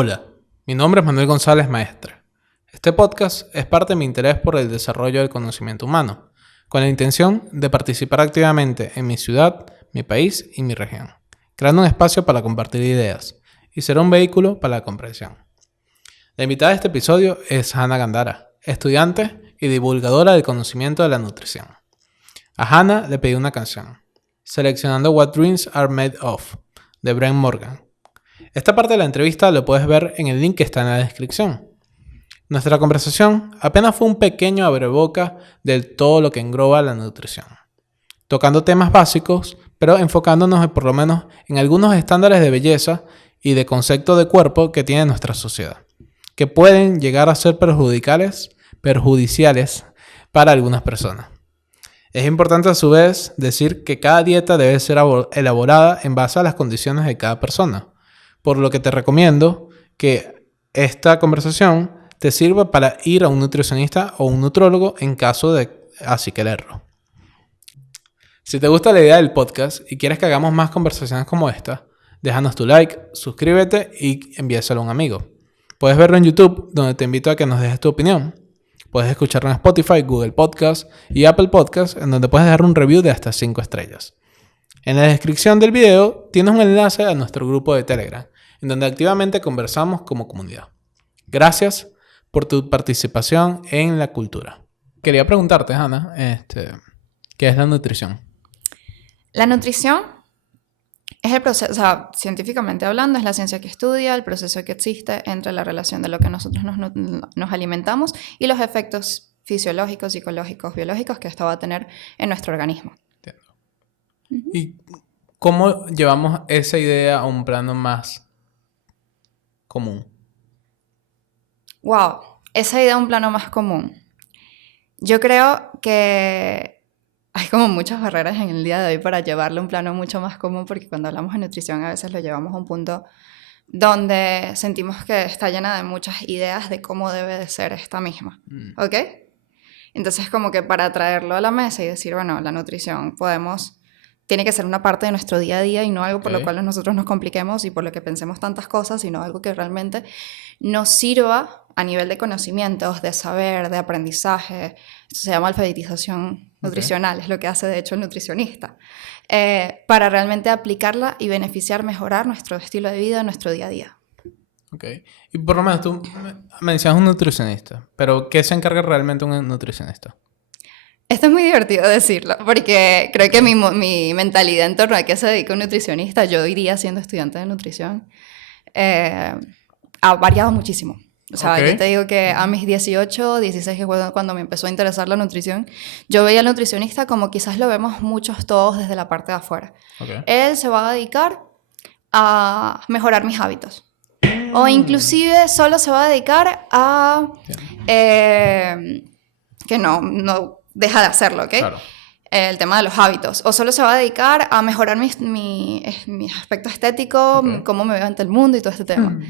Hola, mi nombre es Manuel González Maestre. Este podcast es parte de mi interés por el desarrollo del conocimiento humano, con la intención de participar activamente en mi ciudad, mi país y mi región, creando un espacio para compartir ideas y ser un vehículo para la comprensión. La invitada de este episodio es Hanna Gandara, estudiante y divulgadora del conocimiento de la nutrición. A Hanna le pedí una canción, seleccionando What Dreams Are Made Of, de Brent Morgan. Esta parte de la entrevista lo puedes ver en el link que está en la descripción. Nuestra conversación apenas fue un pequeño abreboca de todo lo que engloba la nutrición, tocando temas básicos, pero enfocándonos por lo menos en algunos estándares de belleza y de concepto de cuerpo que tiene nuestra sociedad, que pueden llegar a ser perjudiciales para algunas personas. Es importante a su vez decir que cada dieta debe ser elaborada en base a las condiciones de cada persona, por lo que te recomiendo que esta conversación te sirva para ir a un nutricionista o un nutrólogo en caso de así quererlo. Si te gusta la idea del podcast y quieres que hagamos más conversaciones como esta, déjanos tu like, suscríbete y envíaselo a un amigo. Puedes verlo en YouTube, donde te invito a que nos dejes tu opinión. Puedes escucharlo en Spotify, Google Podcast y Apple Podcast, en donde puedes dejar un review de hasta 5 estrellas. En la descripción del video tienes un enlace a nuestro grupo de Telegram, en donde activamente conversamos como comunidad. Gracias por tu participación en la cultura. Quería preguntarte, Hanna, ¿qué es la nutrición? La nutrición es el proceso, o sea, científicamente hablando, es la ciencia que estudia el proceso que existe entre la relación de lo que nosotros nos alimentamos y los efectos fisiológicos, psicológicos, biológicos que esto va a tener en nuestro organismo. Entiendo. Uh-huh. ¿Y cómo llevamos esa idea a un plano más común? Wow, esa idea a un plano más común. Yo creo que hay como muchas barreras en el día de hoy para llevarlo a un plano mucho más común, porque cuando hablamos de nutrición a veces lo llevamos a un punto donde sentimos que está llena de muchas ideas de cómo debe de ser esta misma, ¿ok? Entonces como que para traerlo a la mesa y decir, bueno, la nutrición tiene que ser una parte de nuestro día a día y no algo por lo cual nosotros nos compliquemos y por lo que pensemos tantas cosas, sino algo que realmente nos sirva a nivel de conocimientos, de saber, de aprendizaje. Esto se llama alfabetización nutricional, es lo que hace de hecho el nutricionista, para realmente aplicarla y beneficiar, mejorar nuestro estilo de vida, nuestro día a día. Ok. Y por lo menos tú mencionas un nutricionista, pero ¿qué se encarga realmente un nutricionista? Esto es muy divertido decirlo, porque creo que mi mentalidad en torno a qué se dedica un nutricionista, yo iría siendo estudiante de nutrición, ha variado muchísimo. O sea, yo te digo que a mis 18, 16, que fue cuando me empezó a interesar la nutrición, yo veía al nutricionista como quizás lo vemos muchos todos desde la parte de afuera. Él se va a dedicar a mejorar mis hábitos. O inclusive solo se va a dedicar a... que no deja de hacerlo, ¿ok? Claro. El tema de los hábitos. O solo se va a dedicar a mejorar mi aspecto estético, cómo me veo ante el mundo y todo este tema.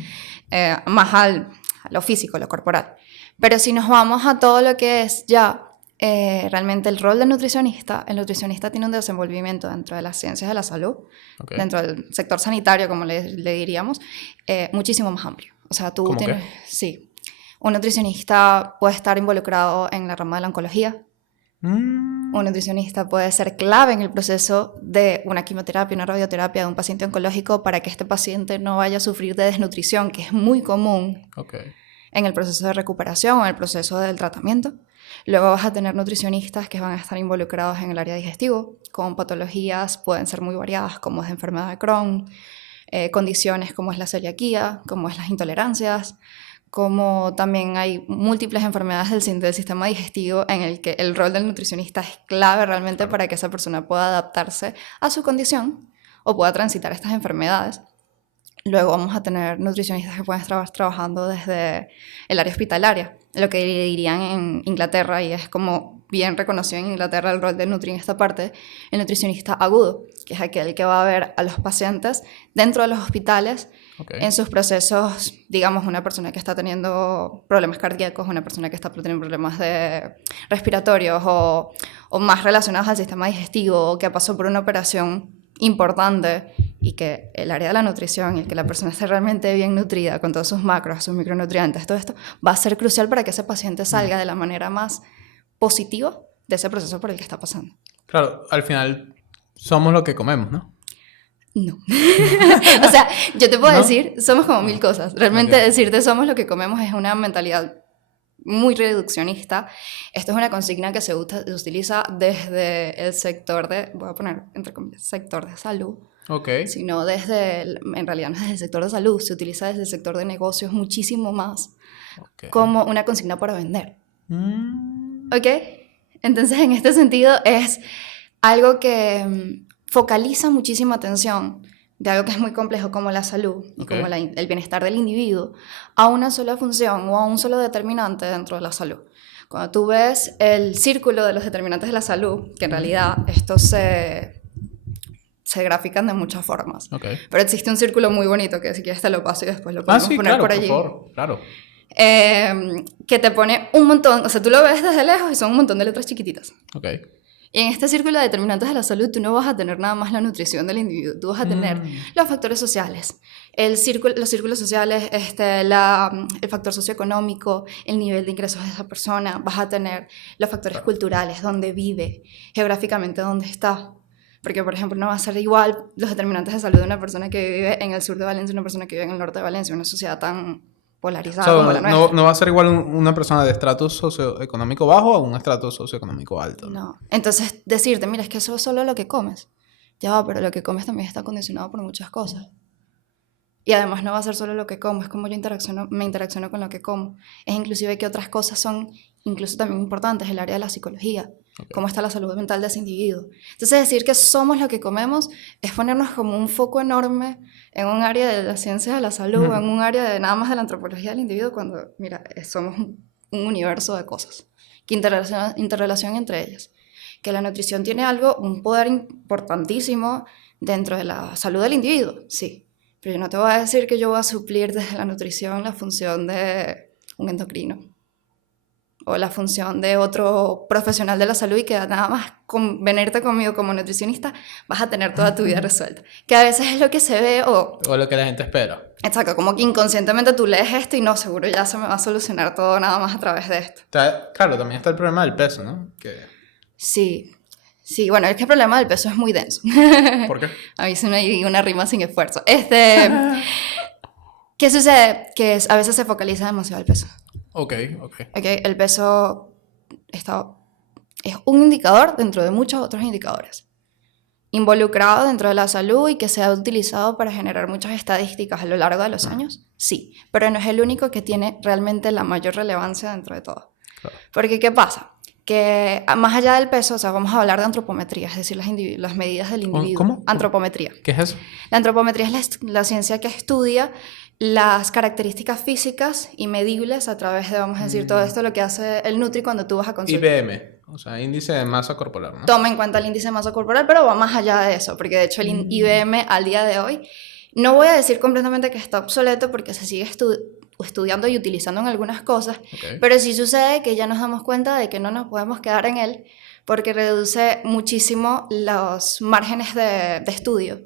Más a lo físico, lo corporal. Pero si nos vamos a todo lo que es ya realmente el rol del nutricionista, el nutricionista tiene un desenvolvimiento dentro de las ciencias de la salud, dentro del sector sanitario, como le diríamos, muchísimo más amplio. O sea, tú tienes... Sí. Un nutricionista puede estar involucrado en la rama de la oncología. Un nutricionista puede ser clave en el proceso de una quimioterapia, una radioterapia de un paciente oncológico para que este paciente no vaya a sufrir de desnutrición, que es muy común en el proceso de recuperación o en el proceso del tratamiento. Luego vas a tener nutricionistas que van a estar involucrados en el área digestivo, con patologías pueden ser muy variadas, como es la enfermedad de Crohn, condiciones como es la celiaquía, como es las intolerancias, como también hay múltiples enfermedades del sistema digestivo en el que el rol del nutricionista es clave realmente para que esa persona pueda adaptarse a su condición o pueda transitar estas enfermedades. Luego vamos a tener nutricionistas que pueden estar trabajando desde el área hospitalaria, lo que dirían en Inglaterra, y es como bien reconocido en Inglaterra el rol del nutricionista en esta parte, el nutricionista agudo, que es aquel que va a ver a los pacientes dentro de los hospitales en sus procesos, digamos, una persona que está teniendo problemas cardíacos, una persona que está teniendo problemas respiratorios o más relacionados al sistema digestivo, o que pasó por una operación importante y que el área de la nutrición y el que la persona esté realmente bien nutrida con todos sus macros, sus micronutrientes, todo esto va a ser crucial para que ese paciente salga de la manera más positiva de ese proceso por el que está pasando. Claro, al final somos lo que comemos, ¿no? No. O sea, yo te puedo decir, somos como 1000 cosas. Realmente decirte somos lo que comemos es una mentalidad muy reduccionista. Esto es una consigna que se utiliza desde el sector de, voy a poner entre comillas, sector de salud. Sino en realidad no es desde el sector de salud, se utiliza desde el sector de negocios muchísimo más como una consigna para vender. ¿Ok? Entonces, en este sentido, es algo que focaliza muchísima atención de algo que es muy complejo como la salud y como el bienestar del individuo a una sola función o a un solo determinante dentro de la salud. Cuando tú ves el círculo de los determinantes de la salud, que en realidad estos se grafican de muchas formas, pero existe un círculo muy bonito que si quieres te lo paso y después lo podemos poner por allí. Por favor, claro. Que te pone un montón, o sea, tú lo ves desde lejos y son un montón de letras chiquititas. Y en este círculo de determinantes de la salud tú no vas a tener nada más la nutrición del individuo, tú vas a tener los factores sociales, los círculos sociales, el factor socioeconómico, el nivel de ingresos de esa persona, vas a tener los factores culturales, dónde vive, geográficamente dónde está. Porque, por ejemplo, no va a ser igual los determinantes de salud de una persona que vive en el sur de Valencia y una persona que vive en el norte de Valencia, una sociedad tan polarizada como la nuestra. No va a ser igual una persona de estrato socioeconómico bajo a un estrato socioeconómico alto. No. Entonces, decirte, mira, es que eso es solo lo que comes. Ya va, pero lo que comes también está condicionado por muchas cosas. Y además no va a ser solo lo que como, es como yo me interacciono con lo que como. Es inclusive que otras cosas son incluso también importantes, el área de la psicología. Cómo está la salud mental de ese individuo. Entonces, decir que somos lo que comemos es ponernos como un foco enorme en un área de la ciencia de la salud, en un área de nada más de la antropología del individuo, cuando, mira, somos un universo de cosas, que interrelación entre ellas. Que la nutrición tiene un poder importantísimo dentro de la salud del individuo, sí. Pero yo no te voy a decir que yo voy a suplir desde la nutrición la función de un endocrino o la función de otro profesional de la salud y que nada más con venirte conmigo como nutricionista vas a tener toda tu vida resuelta. Que a veces es lo que se ve o lo que la gente espera. Exacto, como que inconscientemente tú lees esto y no, seguro ya se me va a solucionar todo nada más a través de esto. Claro, también está el problema del peso, ¿no? Sí, bueno, es que el problema del peso es muy denso. ¿Por qué? A mí se me dio una rima sin esfuerzo. ¿Qué sucede? Que a veces se focaliza demasiado el peso. El peso es un indicador dentro de muchos otros indicadores. Involucrado dentro de la salud y que se ha utilizado para generar muchas estadísticas a lo largo de los años, sí. Pero no es el único que tiene realmente la mayor relevancia dentro de todo. Claro. Porque, ¿qué pasa? Que más allá del peso, o sea, vamos a hablar de antropometría, es decir, las medidas del individuo. ¿Cómo? Antropometría. ¿Qué es eso? La antropometría es la ciencia que estudia las características físicas y medibles a través de, vamos a decir, todo esto lo que hace el Nutri cuando tú vas a consultar. IBM, o sea, índice de masa corporal, ¿no? Toma en cuenta el índice de masa corporal, pero va más allá de eso, porque de hecho el IBM al día de hoy, no voy a decir completamente que está obsoleto porque se sigue estudiando y utilizando en algunas cosas, pero sí sucede que ya nos damos cuenta de que no nos podemos quedar en él porque reduce muchísimo los márgenes de estudio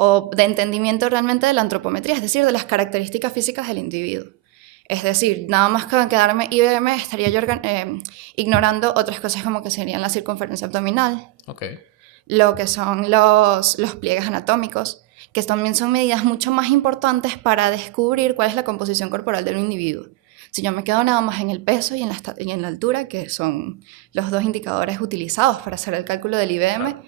o de entendimiento realmente de la antropometría, es decir, de las características físicas del individuo. Es decir, nada más que quedarme IBM estaría yo ignorando otras cosas como que serían la circunferencia abdominal, lo que son los pliegues anatómicos, que también son medidas mucho más importantes para descubrir cuál es la composición corporal de un individuo. Si yo me quedo nada más en el peso y en la altura, que son los dos indicadores utilizados para hacer el cálculo del IBM,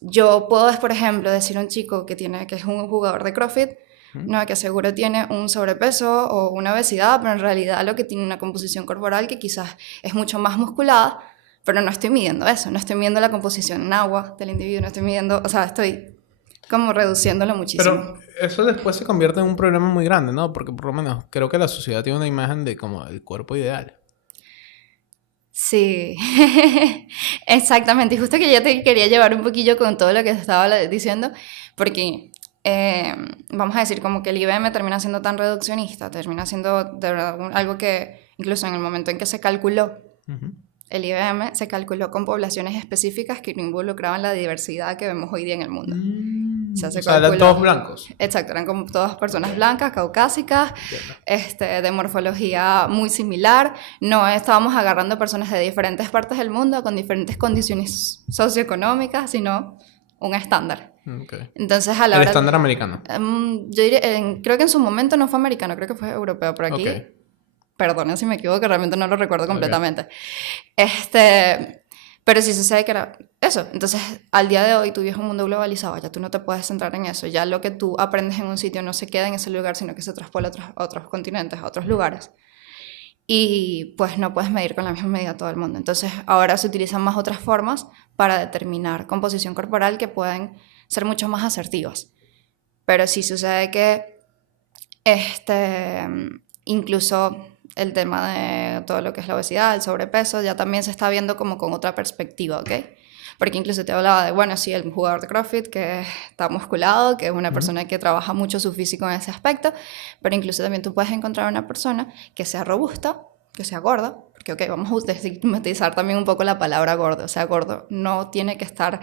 yo puedo, por ejemplo, decir a un chico que es un jugador de CrossFit, no, que seguro tiene un sobrepeso o una obesidad, pero en realidad lo que tiene una composición corporal que quizás es mucho más musculada, pero no estoy midiendo eso, no estoy midiendo la composición en agua del individuo, no estoy midiendo, o sea, estoy como reduciéndolo muchísimo. Pero eso después se convierte en un problema muy grande, ¿no? Porque por lo menos creo que la sociedad tiene una imagen de como el cuerpo ideal. Sí, exactamente. Y justo que ya te quería llevar un poquillo con todo lo que te estaba diciendo, porque vamos a decir como que el IBM termina siendo tan reduccionista, termina siendo de verdad algo que incluso en el momento en que se calculó, el IBM se calculó con poblaciones específicas que no involucraban la diversidad que vemos hoy día en el mundo. O sea, eran todos blancos. Exacto, eran como todas personas blancas, caucásicas, de morfología muy similar. No estábamos agarrando personas de diferentes partes del mundo con diferentes condiciones socioeconómicas, sino un estándar. Okay. Entonces, a la ¿El hora estándar americano? Yo diría, creo que en su momento no fue americano, creo que fue europeo, pero aquí, perdona si me equivoco, realmente no lo recuerdo completamente. Pero sí se sabe que era eso. Entonces, al día de hoy, tú vives un mundo globalizado, ya tú no te puedes centrar en eso. Ya lo que tú aprendes en un sitio no se queda en ese lugar, sino que se traspola a otros continentes, a otros lugares. Y pues no puedes medir con la misma medida todo el mundo. Entonces, ahora se utilizan más otras formas para determinar composición corporal que pueden ser mucho más asertivas. Pero sí sucede que incluso el tema de todo lo que es la obesidad, el sobrepeso, ya también se está viendo como con otra perspectiva, ¿ok? Porque incluso te hablaba de, bueno, sí, el jugador de CrossFit que está musculado, que es una persona que trabaja mucho su físico en ese aspecto, pero incluso también tú puedes encontrar una persona que sea robusta, que sea gorda, porque, ok, vamos a desestigmatizar también un poco la palabra gordo, o sea, gordo no tiene que estar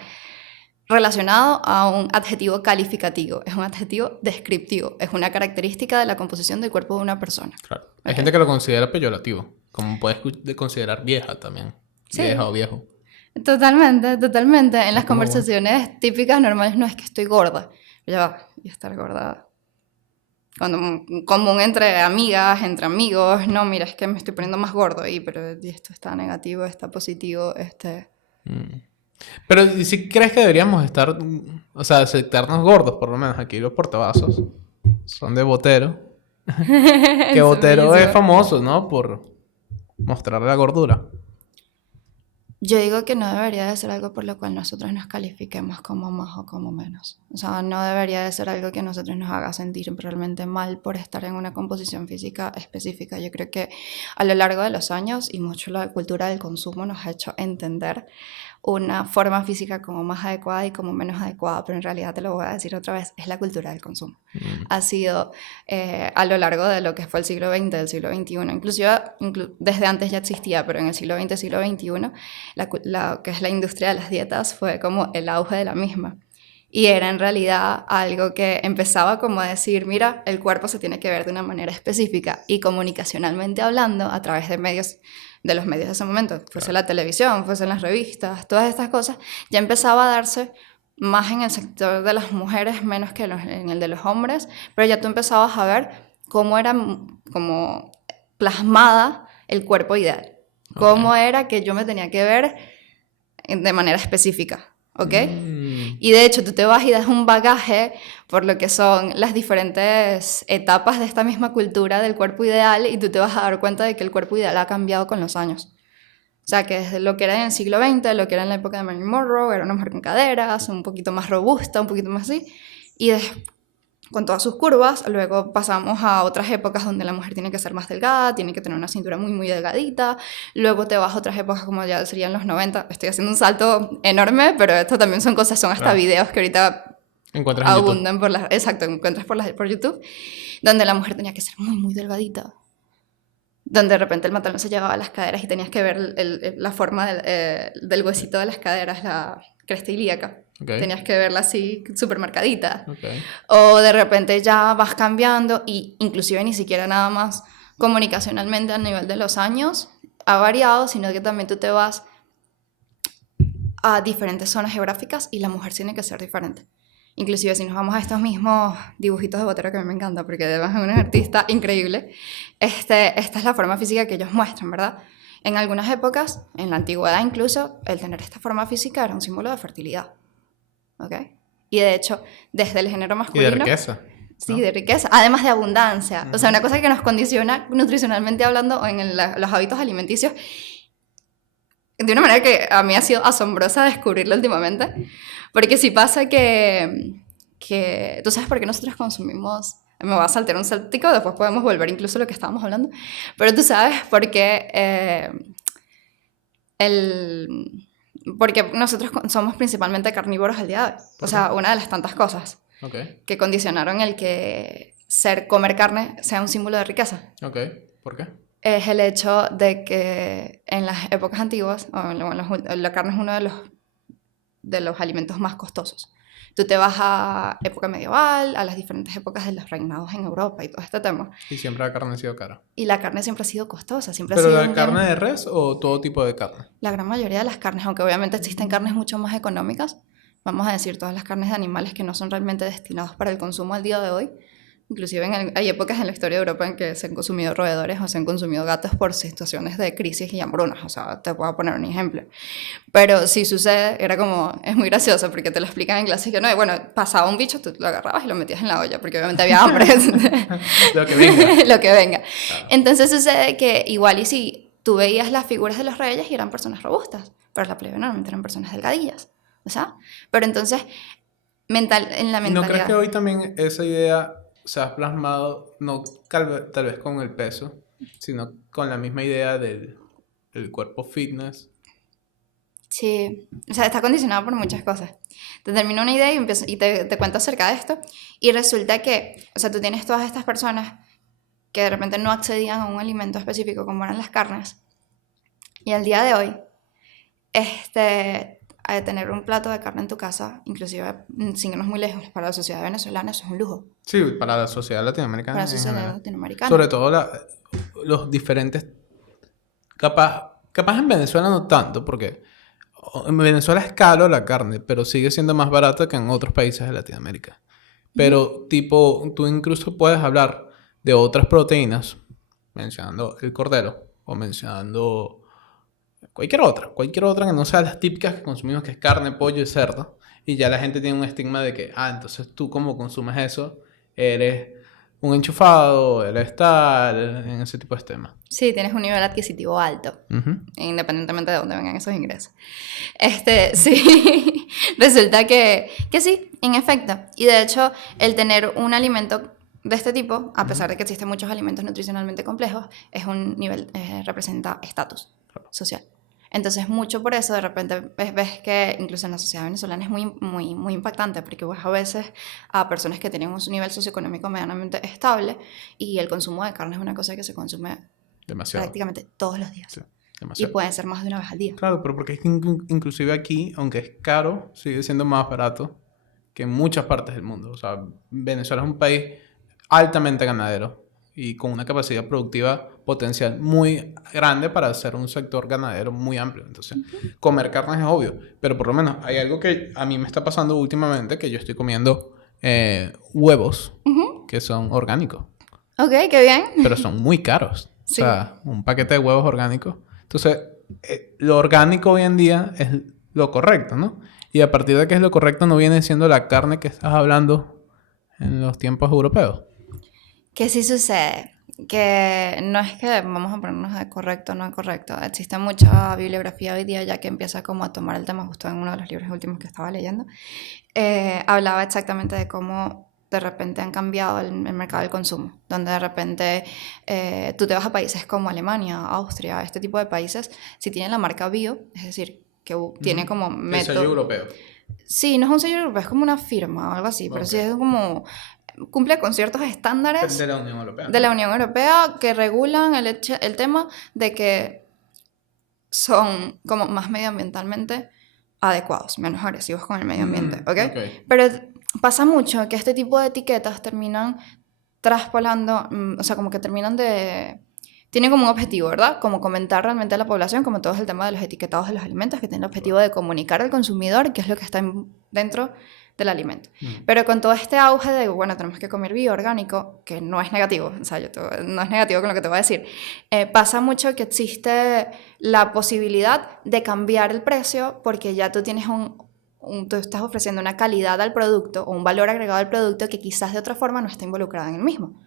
relacionado a un adjetivo calificativo, es un adjetivo descriptivo, es una característica de la composición del cuerpo de una persona. Claro. Hay gente que lo considera peyorativo, como puedes considerar vieja también, sí. Vieja o viejo. Totalmente, totalmente. En las conversaciones típicas normales no es que estoy gorda, ya estar gorda. Cuando común entre amigas, entre amigos, no, mira, es que me estoy poniendo más gordo, pero esto está negativo, está positivo, Pero ¿y si crees que deberíamos estar, o sea, aceptarnos gordos, por lo menos aquí los portavasos son de Botero? Que Botero es famoso, ¿no? Por mostrar la gordura. Yo digo que no debería de ser algo por lo cual nosotros nos califiquemos como más o como menos. O sea, no debería de ser algo que a nosotros nos haga sentir realmente mal por estar en una composición física específica. Yo creo que a lo largo de los años y mucho la cultura del consumo nos ha hecho entender una forma física como más adecuada y como menos adecuada, pero en realidad te lo voy a decir otra vez, es la cultura del consumo. Ha sido a lo largo de lo que fue el siglo XX, del siglo XXI, inclusive desde antes ya existía, pero en el siglo XX, siglo XXI, la que es la industria de las dietas fue como el auge de la misma. Y era en realidad algo que empezaba como a decir, mira, el cuerpo se tiene que ver de una manera específica y comunicacionalmente hablando a través de los medios de ese momento, fuese la televisión, fuese las revistas, todas estas cosas, ya empezaba a darse más en el sector de las mujeres, menos que en el de los hombres, pero ya tú empezabas a ver cómo era como plasmada el cuerpo ideal, cómo era que yo me tenía que ver de manera específica. ¿Ok? Y de hecho tú te vas y das un bagaje por lo que son las diferentes etapas de esta misma cultura del cuerpo ideal y tú te vas a dar cuenta de que el cuerpo ideal ha cambiado con los años. O sea, que desde lo que era en el siglo XX, lo que era en la época de Marilyn Monroe, era una mujer con caderas, un poquito más robusta, un poquito más así, y con todas sus curvas, luego pasamos a otras épocas donde la mujer tiene que ser más delgada, tiene que tener una cintura muy, muy delgadita, luego te vas a otras épocas como ya serían los 90, estoy haciendo un salto enorme, pero esto también son cosas, son hasta videos que ahorita abundan encuentras por YouTube, donde la mujer tenía que ser muy, muy delgadita, donde de repente el pantalón se llevaba a las caderas y tenías que ver la forma del huesito de las caderas, la cresta ilíaca. Okay. Tenías que verla así, súper marcadita. Okay. O de repente ya vas cambiando y inclusive ni siquiera nada más comunicacionalmente a nivel de los años ha variado, sino que también tú te vas a diferentes zonas geográficas y la mujer tiene que ser diferente. Inclusive si nos vamos a estos mismos dibujitos de Botero que a mí me encanta porque además es un artista increíble, esta es la forma física que ellos muestran, ¿verdad? En algunas épocas, en la antigüedad incluso, el tener esta forma física era un símbolo de fertilidad. ¿Okay? Y de hecho, desde el género masculino... Y de riqueza. Sí, ¿no? De riqueza, además de abundancia. O sea, una cosa que nos condiciona nutricionalmente hablando o en los hábitos alimenticios de una manera que a mí ha sido asombrosa descubrirlo últimamente. Porque si pasa que tú sabes por qué nosotros consumimos... Me va a saltar un saltico, después podemos volver incluso a lo que estábamos hablando. Pero tú sabes por qué porque nosotros somos principalmente carnívoros al día de hoy. O sea, una de las tantas cosas que condicionaron el que comer carne sea un símbolo de riqueza. Ok, ¿por qué? es el hecho de que en las épocas antiguas, la carne es uno de los alimentos más costosos. Tú te vas a época medieval, a las diferentes épocas de los reinados en Europa y todo este tema. Y siempre la carne ha sido cara. Y la carne siempre ha sido costosa. ¿Pero la carne de res o todo tipo de carne? La gran mayoría de las carnes, aunque obviamente existen carnes mucho más económicas, vamos a decir todas las carnes de animales que no son realmente destinados para el consumo al día de hoy. Inclusive hay épocas en la historia de Europa en que se han consumido roedores o se han consumido gatos por situaciones de crisis y hambrunas. O sea, te puedo poner un ejemplo. Pero si sucede, es muy gracioso porque te lo explican en clase que no, bueno, pasaba un bicho, tú lo agarrabas y lo metías en la olla porque obviamente había hambre. Lo que venga. Lo que venga. Claro. Entonces sucede que igual y si tú veías las figuras de los reyes y eran personas robustas, pero la plebe normalmente eran personas delgadillas. O sea, pero entonces, en la mentalidad... ¿No crees que hoy también esa idea se ha plasmado, no tal vez con el peso, sino con la misma idea del cuerpo fitness? Sí, o sea, está condicionado por muchas cosas. Te termino una idea y te cuento acerca de esto, y resulta que, o sea, tú tienes todas estas personas que de repente no accedían a un alimento específico como eran las carnes, y al día de hoy, a tener un plato de carne en tu casa, inclusive sin irnos muy lejos, para la sociedad venezolana eso es un lujo. Sí, para la sociedad latinoamericana. Para la sociedad latinoamericana. Sobre todo los diferentes... Capaz en Venezuela no tanto, porque en Venezuela es caro la carne, pero sigue siendo más barata que en otros países de Latinoamérica. Pero tú incluso puedes hablar de otras proteínas, mencionando el cordero, o mencionando... Cualquier otra que no sea las típicas que consumimos, que es carne, pollo y cerdo. Y ya la gente tiene un estigma de que, entonces tú como consumes eso, eres un enchufado, eres tal, en ese tipo de temas. Sí, tienes un nivel adquisitivo alto, independientemente de dónde vengan esos ingresos. Sí, resulta que sí, en efecto. Y de hecho, el tener un alimento de este tipo, a pesar de que existen muchos alimentos nutricionalmente complejos, es un nivel, representa estatus social. Entonces, mucho por eso, de repente, ves que incluso en la sociedad venezolana es muy, muy, muy impactante, porque vas a veces a personas que tienen un nivel socioeconómico medianamente estable y el consumo de carne es una cosa que se consume demasiado, prácticamente todos los días. Sí, demasiado. Y pueden ser más de una vez al día. Claro, pero porque es que inclusive aquí, aunque es caro, sigue siendo más barato que en muchas partes del mundo. O sea, Venezuela es un país altamente ganadero y con una capacidad productiva potencial muy grande para ser un sector ganadero muy amplio. Entonces, comer carne es obvio, pero por lo menos hay algo que a mí me está pasando últimamente, que yo estoy comiendo huevos que son orgánicos. Ok, qué bien. Pero son muy caros. Sí. O sea, un paquete de huevos orgánicos. Entonces, lo orgánico hoy en día es lo correcto, ¿no? Y a partir de que es lo correcto no viene siendo la carne que estás hablando en los tiempos europeos. ¿Qué sí sucede? Que no es que vamos a ponernos de correcto o no correcto. Existe mucha bibliografía hoy día ya que empieza como a tomar el tema, justo en uno de los libros últimos que estaba leyendo. Hablaba exactamente de cómo de repente han cambiado el mercado del consumo, donde de repente tú te vas a países como Alemania, Austria, este tipo de países, si tienen la marca bio, es decir, que tiene como método... El sello europeo. Sí, no es un sello europeo, es como una firma o algo así, pero sí es como... cumple con ciertos estándares de la Unión Europea. De la Unión Europea que regulan el tema de que son como más medioambientalmente adecuados, menos agresivos con el medio ambiente, ¿ok? Pero pasa mucho que este tipo de etiquetas terminan traspolando, o sea, como que terminan de... Tienen como un objetivo, ¿verdad? Como comentar realmente a la población, como todo es el tema de los etiquetados de los alimentos, que tienen el objetivo de comunicar al consumidor qué es lo que está dentro del alimento. Pero con todo este auge de, bueno, tenemos que comer bio, orgánico, que no es negativo, o sea, no es negativo con lo que te voy a decir, pasa mucho que existe la posibilidad de cambiar el precio porque ya tú tienes tú estás ofreciendo una calidad al producto o un valor agregado al producto que quizás de otra forma no está involucrado en el mismo.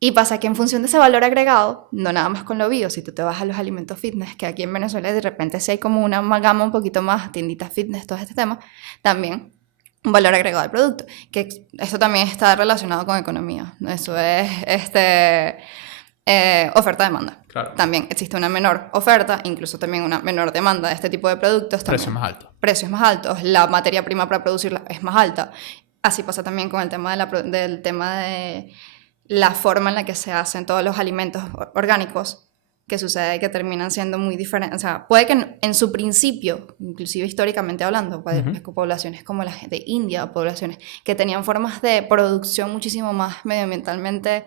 Y pasa que en función de ese valor agregado, no nada más con lo bio, si tú te vas a los alimentos fitness, que aquí en Venezuela de repente sí hay como una gama un poquito más, tienditas fitness, todo este tema, también un valor agregado al producto, que eso también está relacionado con economía. Eso es oferta-demanda. Claro. También existe una menor oferta, incluso también una menor demanda de este tipo de productos. Precios más altos. Precios más altos, la materia prima para producirla es más alta. Así pasa también con el tema del tema de la forma en la que se hacen todos los alimentos orgánicos. que sucede que terminan siendo muy diferentes. O sea, puede que en su principio, inclusive históricamente hablando, poblaciones como las de India, poblaciones que tenían formas de producción muchísimo más medioambientalmente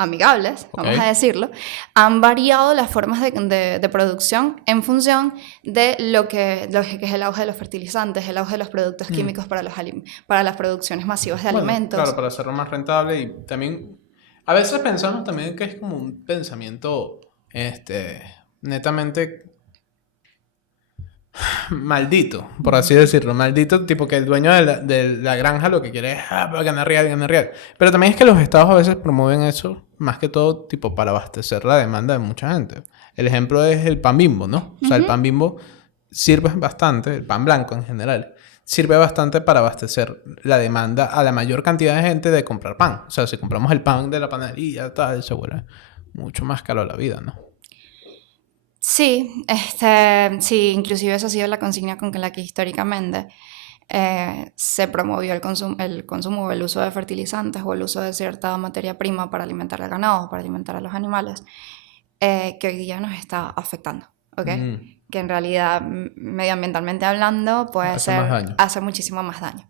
amigables, vamos a decirlo, han variado las formas de producción en función de lo que es el auge de los fertilizantes, el auge de los productos químicos para las producciones masivas de alimentos. Claro, para hacerlo más rentable. Y también, a veces pensamos también que es como un pensamiento netamente maldito, por así decirlo. Maldito, tipo que el dueño de la granja lo que quiere es ganar real. Pero también es que los estados a veces promueven eso, más que todo, tipo para abastecer la demanda de mucha gente. El ejemplo es el pan Bimbo, ¿no? O sea, el pan Bimbo sirve bastante, el pan blanco en general, sirve bastante para abastecer la demanda a la mayor cantidad de gente de comprar pan. O sea, si compramos el pan de la panadería, tal, se vuelve mucho más caro la vida, ¿no? Sí, sí, inclusive esa ha sido la consigna con la que históricamente se promovió el consumo o el uso de fertilizantes o el uso de cierta materia prima para alimentar al ganado, para alimentar a los animales, que hoy día nos está afectando, ¿ok? Que en realidad, medioambientalmente hablando, hace muchísimo más daño.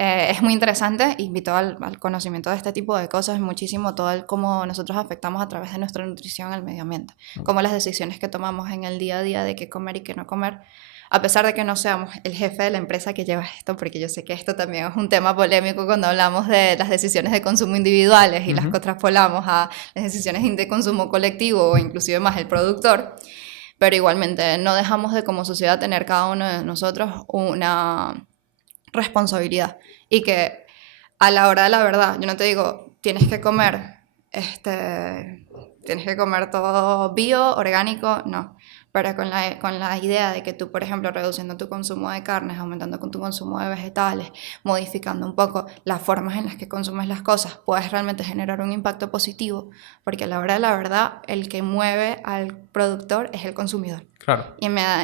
Es muy interesante, invito al conocimiento de este tipo de cosas muchísimo, todo el cómo nosotros afectamos a través de nuestra nutrición al medio ambiente, cómo las decisiones que tomamos en el día a día de qué comer y qué no comer, a pesar de que no seamos el jefe de la empresa que lleva esto, porque yo sé que esto también es un tema polémico cuando hablamos de las decisiones de consumo individuales y las contrapolamos a las decisiones de consumo colectivo o inclusive más el productor, pero igualmente no dejamos de como sociedad tener cada uno de nosotros una responsabilidad y que a la hora de la verdad, yo no te digo tienes que comer todo bio, orgánico, no, pero con la idea de que tú, por ejemplo, reduciendo tu consumo de carnes, aumentando con tu consumo de vegetales, modificando un poco las formas en las que consumes las cosas, puedes realmente generar un impacto positivo, porque a la hora de la verdad el que mueve al productor es el consumidor. Claro.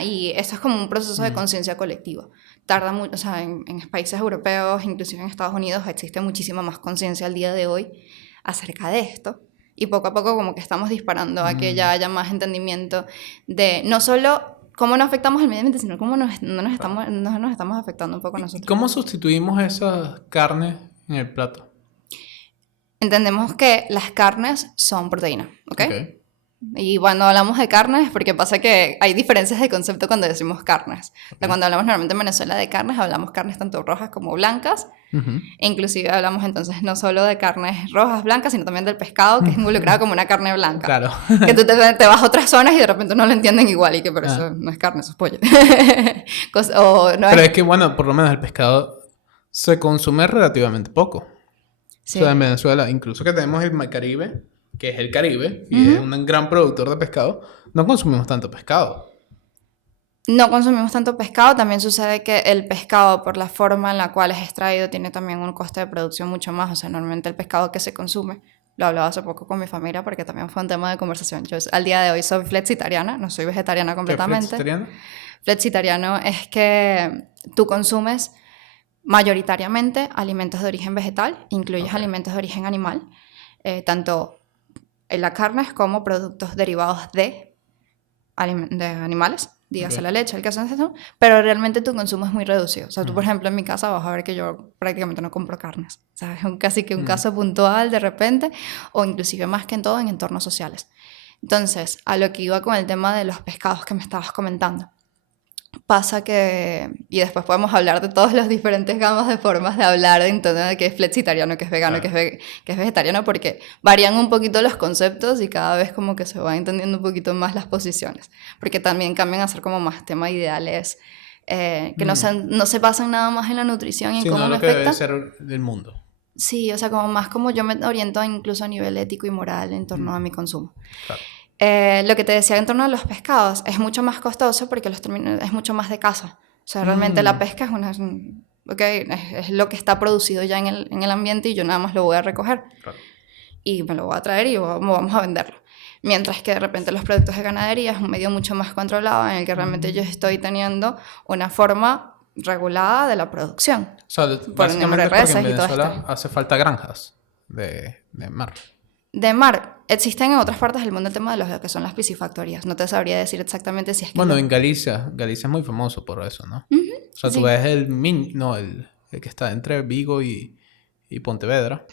Y eso es como un proceso de conciencia colectiva. Tarda mucho, o sea, en países europeos, inclusive en Estados Unidos, existe muchísima más conciencia al día de hoy acerca de esto. Y poco a poco como que estamos disparando a que ya haya más entendimiento de no solo cómo nos afectamos al medio ambiente, sino cómo no nos estamos afectando un poco a nosotros. ¿Cómo sustituimos esas carnes en el plato? Entendemos que las carnes son proteína, ¿ok? Y cuando hablamos de carnes, porque pasa que hay diferencias de concepto cuando decimos carnes. Cuando hablamos normalmente en Venezuela de carnes, hablamos carnes tanto rojas como blancas. E inclusive hablamos entonces no solo de carnes rojas, blancas, sino también del pescado, que es involucrado como una carne blanca. Claro. Que tú te vas a otras zonas y de repente no lo entienden igual y que por eso no es carne, eso es pollo. Pero es que, bueno, por lo menos el pescado se consume relativamente poco. Sí. O sea, en Venezuela, incluso que tenemos el Caribe, que es el Caribe, y es un gran productor de pescado, no consumimos tanto pescado. No consumimos tanto pescado, también sucede que el pescado, por la forma en la cual es extraído, tiene también un coste de producción mucho más, o sea, normalmente el pescado que se consume, lo hablaba hace poco con mi familia porque también fue un tema de conversación. Yo al día de hoy soy flexitariana, no soy vegetariana completamente. ¿Qué es flexitariano? Flexitariano es que tú consumes mayoritariamente alimentos de origen vegetal, incluyes alimentos de origen animal, tanto en la carne como productos derivados de animales, dígase la leche, el queso, pero realmente tu consumo es muy reducido. O sea, tú, por ejemplo, en mi casa vas a ver que yo prácticamente no compro carnes. O sea, es casi que un caso puntual de repente, o inclusive más que en todo en entornos sociales. Entonces, a lo que iba con el tema de los pescados que me estabas comentando. Pasa que, y después podemos hablar de todas las diferentes gamas de formas de hablar en torno de qué es flexitariano, qué es vegano, qué es vegetariano, porque varían un poquito los conceptos y cada vez como que se va entendiendo un poquito más las posiciones, porque también cambian a ser como más tema ideales, que no se basan nada más en la nutrición y en cómo me afecta. Debe ser del mundo. Sí, o sea, como más como yo me oriento incluso a nivel ético y moral en torno a mi consumo. Claro. Lo que te decía en torno a los pescados es mucho más costoso porque es mucho más de caza. O sea, realmente la pesca es lo que está producido ya en el ambiente y yo nada más lo voy a recoger. Claro. Y me lo voy a traer y vamos a venderlo. Mientras que de repente los productos de ganadería es un medio mucho más controlado en el que realmente yo estoy teniendo una forma regulada de la producción. O sea, básicamente porque en Venezuela hace falta granjas de mar. de mar, existen en otras partes del mundo el tema de lo que son las piscifactorías. No te sabría decir exactamente si es que... Bueno, en Galicia es muy famoso por eso, ¿no? O sea, tú ves el que está entre Vigo y Pontevedra.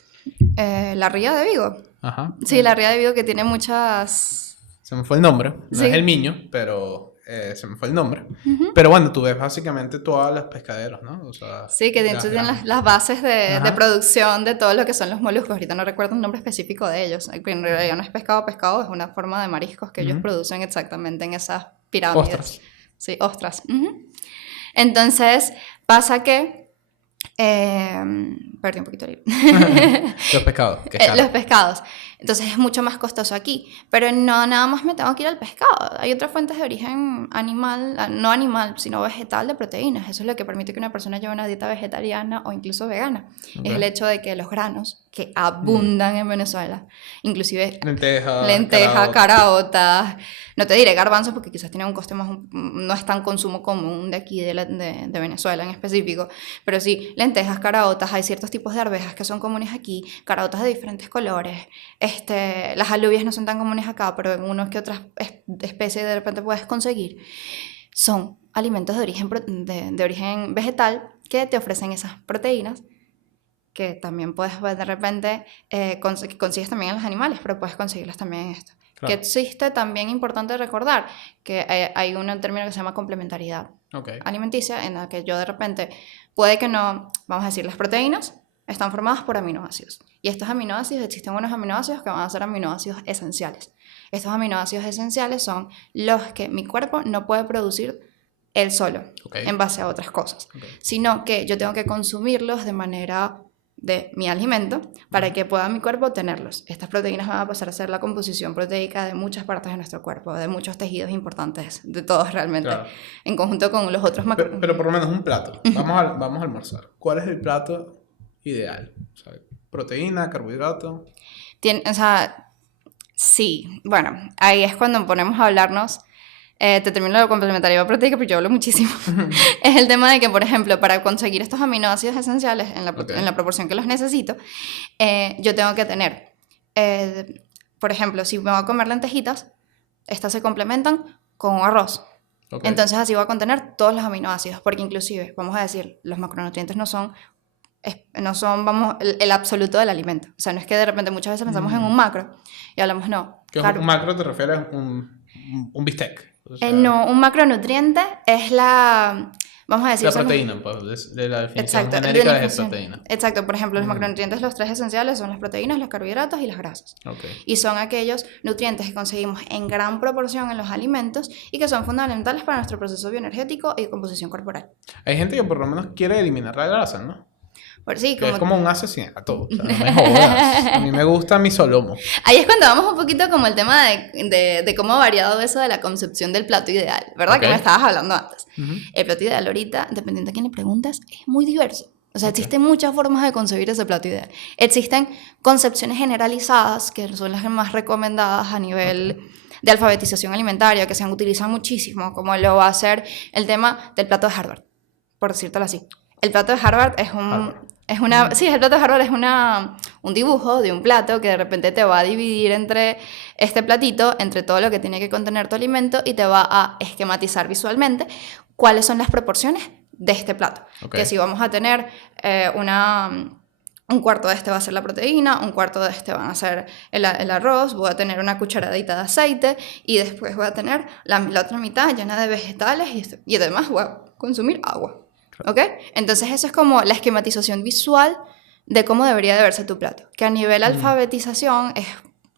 La ría de Vigo. Ajá. Sí, la ría de Vigo que tiene muchas... Se me fue el nombre. No es el Miño, pero se me fue el nombre. Pero bueno, tú ves básicamente todas las pescaderos, ¿no? O sea, sí, que dentro tienen las bases de producción de todo lo que son los moluscos. Ahorita no recuerdo un nombre específico de ellos. En realidad no es pescado, es una forma de mariscos que ellos producen exactamente en esas pirámides. Ostras. Sí, ostras. Entonces, pasa que... perdí un poquito el hilo. Los pescados. Los pescados. Entonces es mucho más costoso aquí. Pero no nada más me tengo que ir al pescado. Hay otras fuentes de origen animal, no animal, sino vegetal de proteínas. Eso es lo que permite que una persona lleve una dieta vegetariana o incluso vegana. Es el hecho de que los granos que abundan en Venezuela, inclusive lenteja, caraotas, no te diré garbanzos porque quizás tienen un coste más, no es tan consumo común de aquí de Venezuela en específico, pero sí, lentejas, caraotas, hay ciertos tipos de arvejas que son comunes aquí, caraotas de diferentes colores, las alubias no son tan comunes acá, pero en unos que otras especies de repente puedes conseguir, son alimentos de origen vegetal que te ofrecen esas proteínas que también puedes de repente consigues también en los animales, pero puedes conseguirlas también en esto. Claro. Que existe también, importante recordar, que hay un término que se llama complementariedad alimenticia, en la que yo de repente, puede que no, vamos a decir, las proteínas están formadas por aminoácidos. Y estos aminoácidos, existen unos aminoácidos que van a ser aminoácidos esenciales. Estos aminoácidos esenciales son los que mi cuerpo no puede producir él solo, en base a otras cosas, sino que yo tengo que consumirlos de manera de mi alimento para que pueda mi cuerpo tenerlos. Estas proteínas van a pasar a ser la composición proteica de muchas partes de nuestro cuerpo, de muchos tejidos importantes, de todos realmente, en conjunto con los otros macro. Pero por lo menos un plato. Vamos a almorzar. ¿Cuál es el plato ideal? O sea, proteína, carbohidrato. Sí. Bueno, ahí es cuando ponemos a hablarnos. Te termino lo complementario proteica, pero yo hablo muchísimo. Es el tema de que, por ejemplo, para conseguir estos aminoácidos esenciales en la proporción que los necesito, yo tengo que tener, por ejemplo, si me voy a comer lentejitas, estas se complementan con un arroz. Entonces así voy a contener todos los aminoácidos, porque inclusive, vamos a decir, los macronutrientes no son vamos, el absoluto del alimento. O sea, no es que de repente muchas veces pensamos en un macro y hablamos, no. ¿Qué un macro te refieres a un bistec? O sea, no, un macronutriente es vamos a decir... La proteína, pues, de la definición genérica de proteína. Exacto, por ejemplo, los macronutrientes, los tres esenciales son las proteínas, los carbohidratos y las grasas. Y son aquellos nutrientes que conseguimos en gran proporción en los alimentos y que son fundamentales para nuestro proceso bioenergético y composición corporal. Hay gente que por lo menos quiere eliminar la grasa, ¿no? Sí, es como un asesinato, o sea, no me jodas. A mí me gusta mi solomo. Ahí es cuando vamos un poquito como el tema de cómo ha variado eso de la concepción del plato ideal, ¿verdad? Que me estabas hablando antes. El plato ideal ahorita, dependiendo de quién le preguntas, es muy diverso. O sea, existen muchas formas de concebir ese plato ideal. Existen concepciones generalizadas, que son las más recomendadas a nivel de alfabetización alimentaria, que se utilizan muchísimo, como lo va a ser el tema del plato de Harvard, por decírtelo así. El plato de Harvard es el plato de Harvard es un dibujo de un plato que de repente te va a dividir entre este platito, entre todo lo que tiene que contener tu alimento y te va a esquematizar visualmente cuáles son las proporciones de este plato. Que si vamos a tener un cuarto de este va a ser la proteína, un cuarto de este va a ser el arroz, voy a tener una cucharadita de aceite y después voy a tener la otra mitad llena de vegetales y además voy a consumir agua. Entonces eso es como la esquematización visual de cómo debería de verse tu plato, que a nivel alfabetización es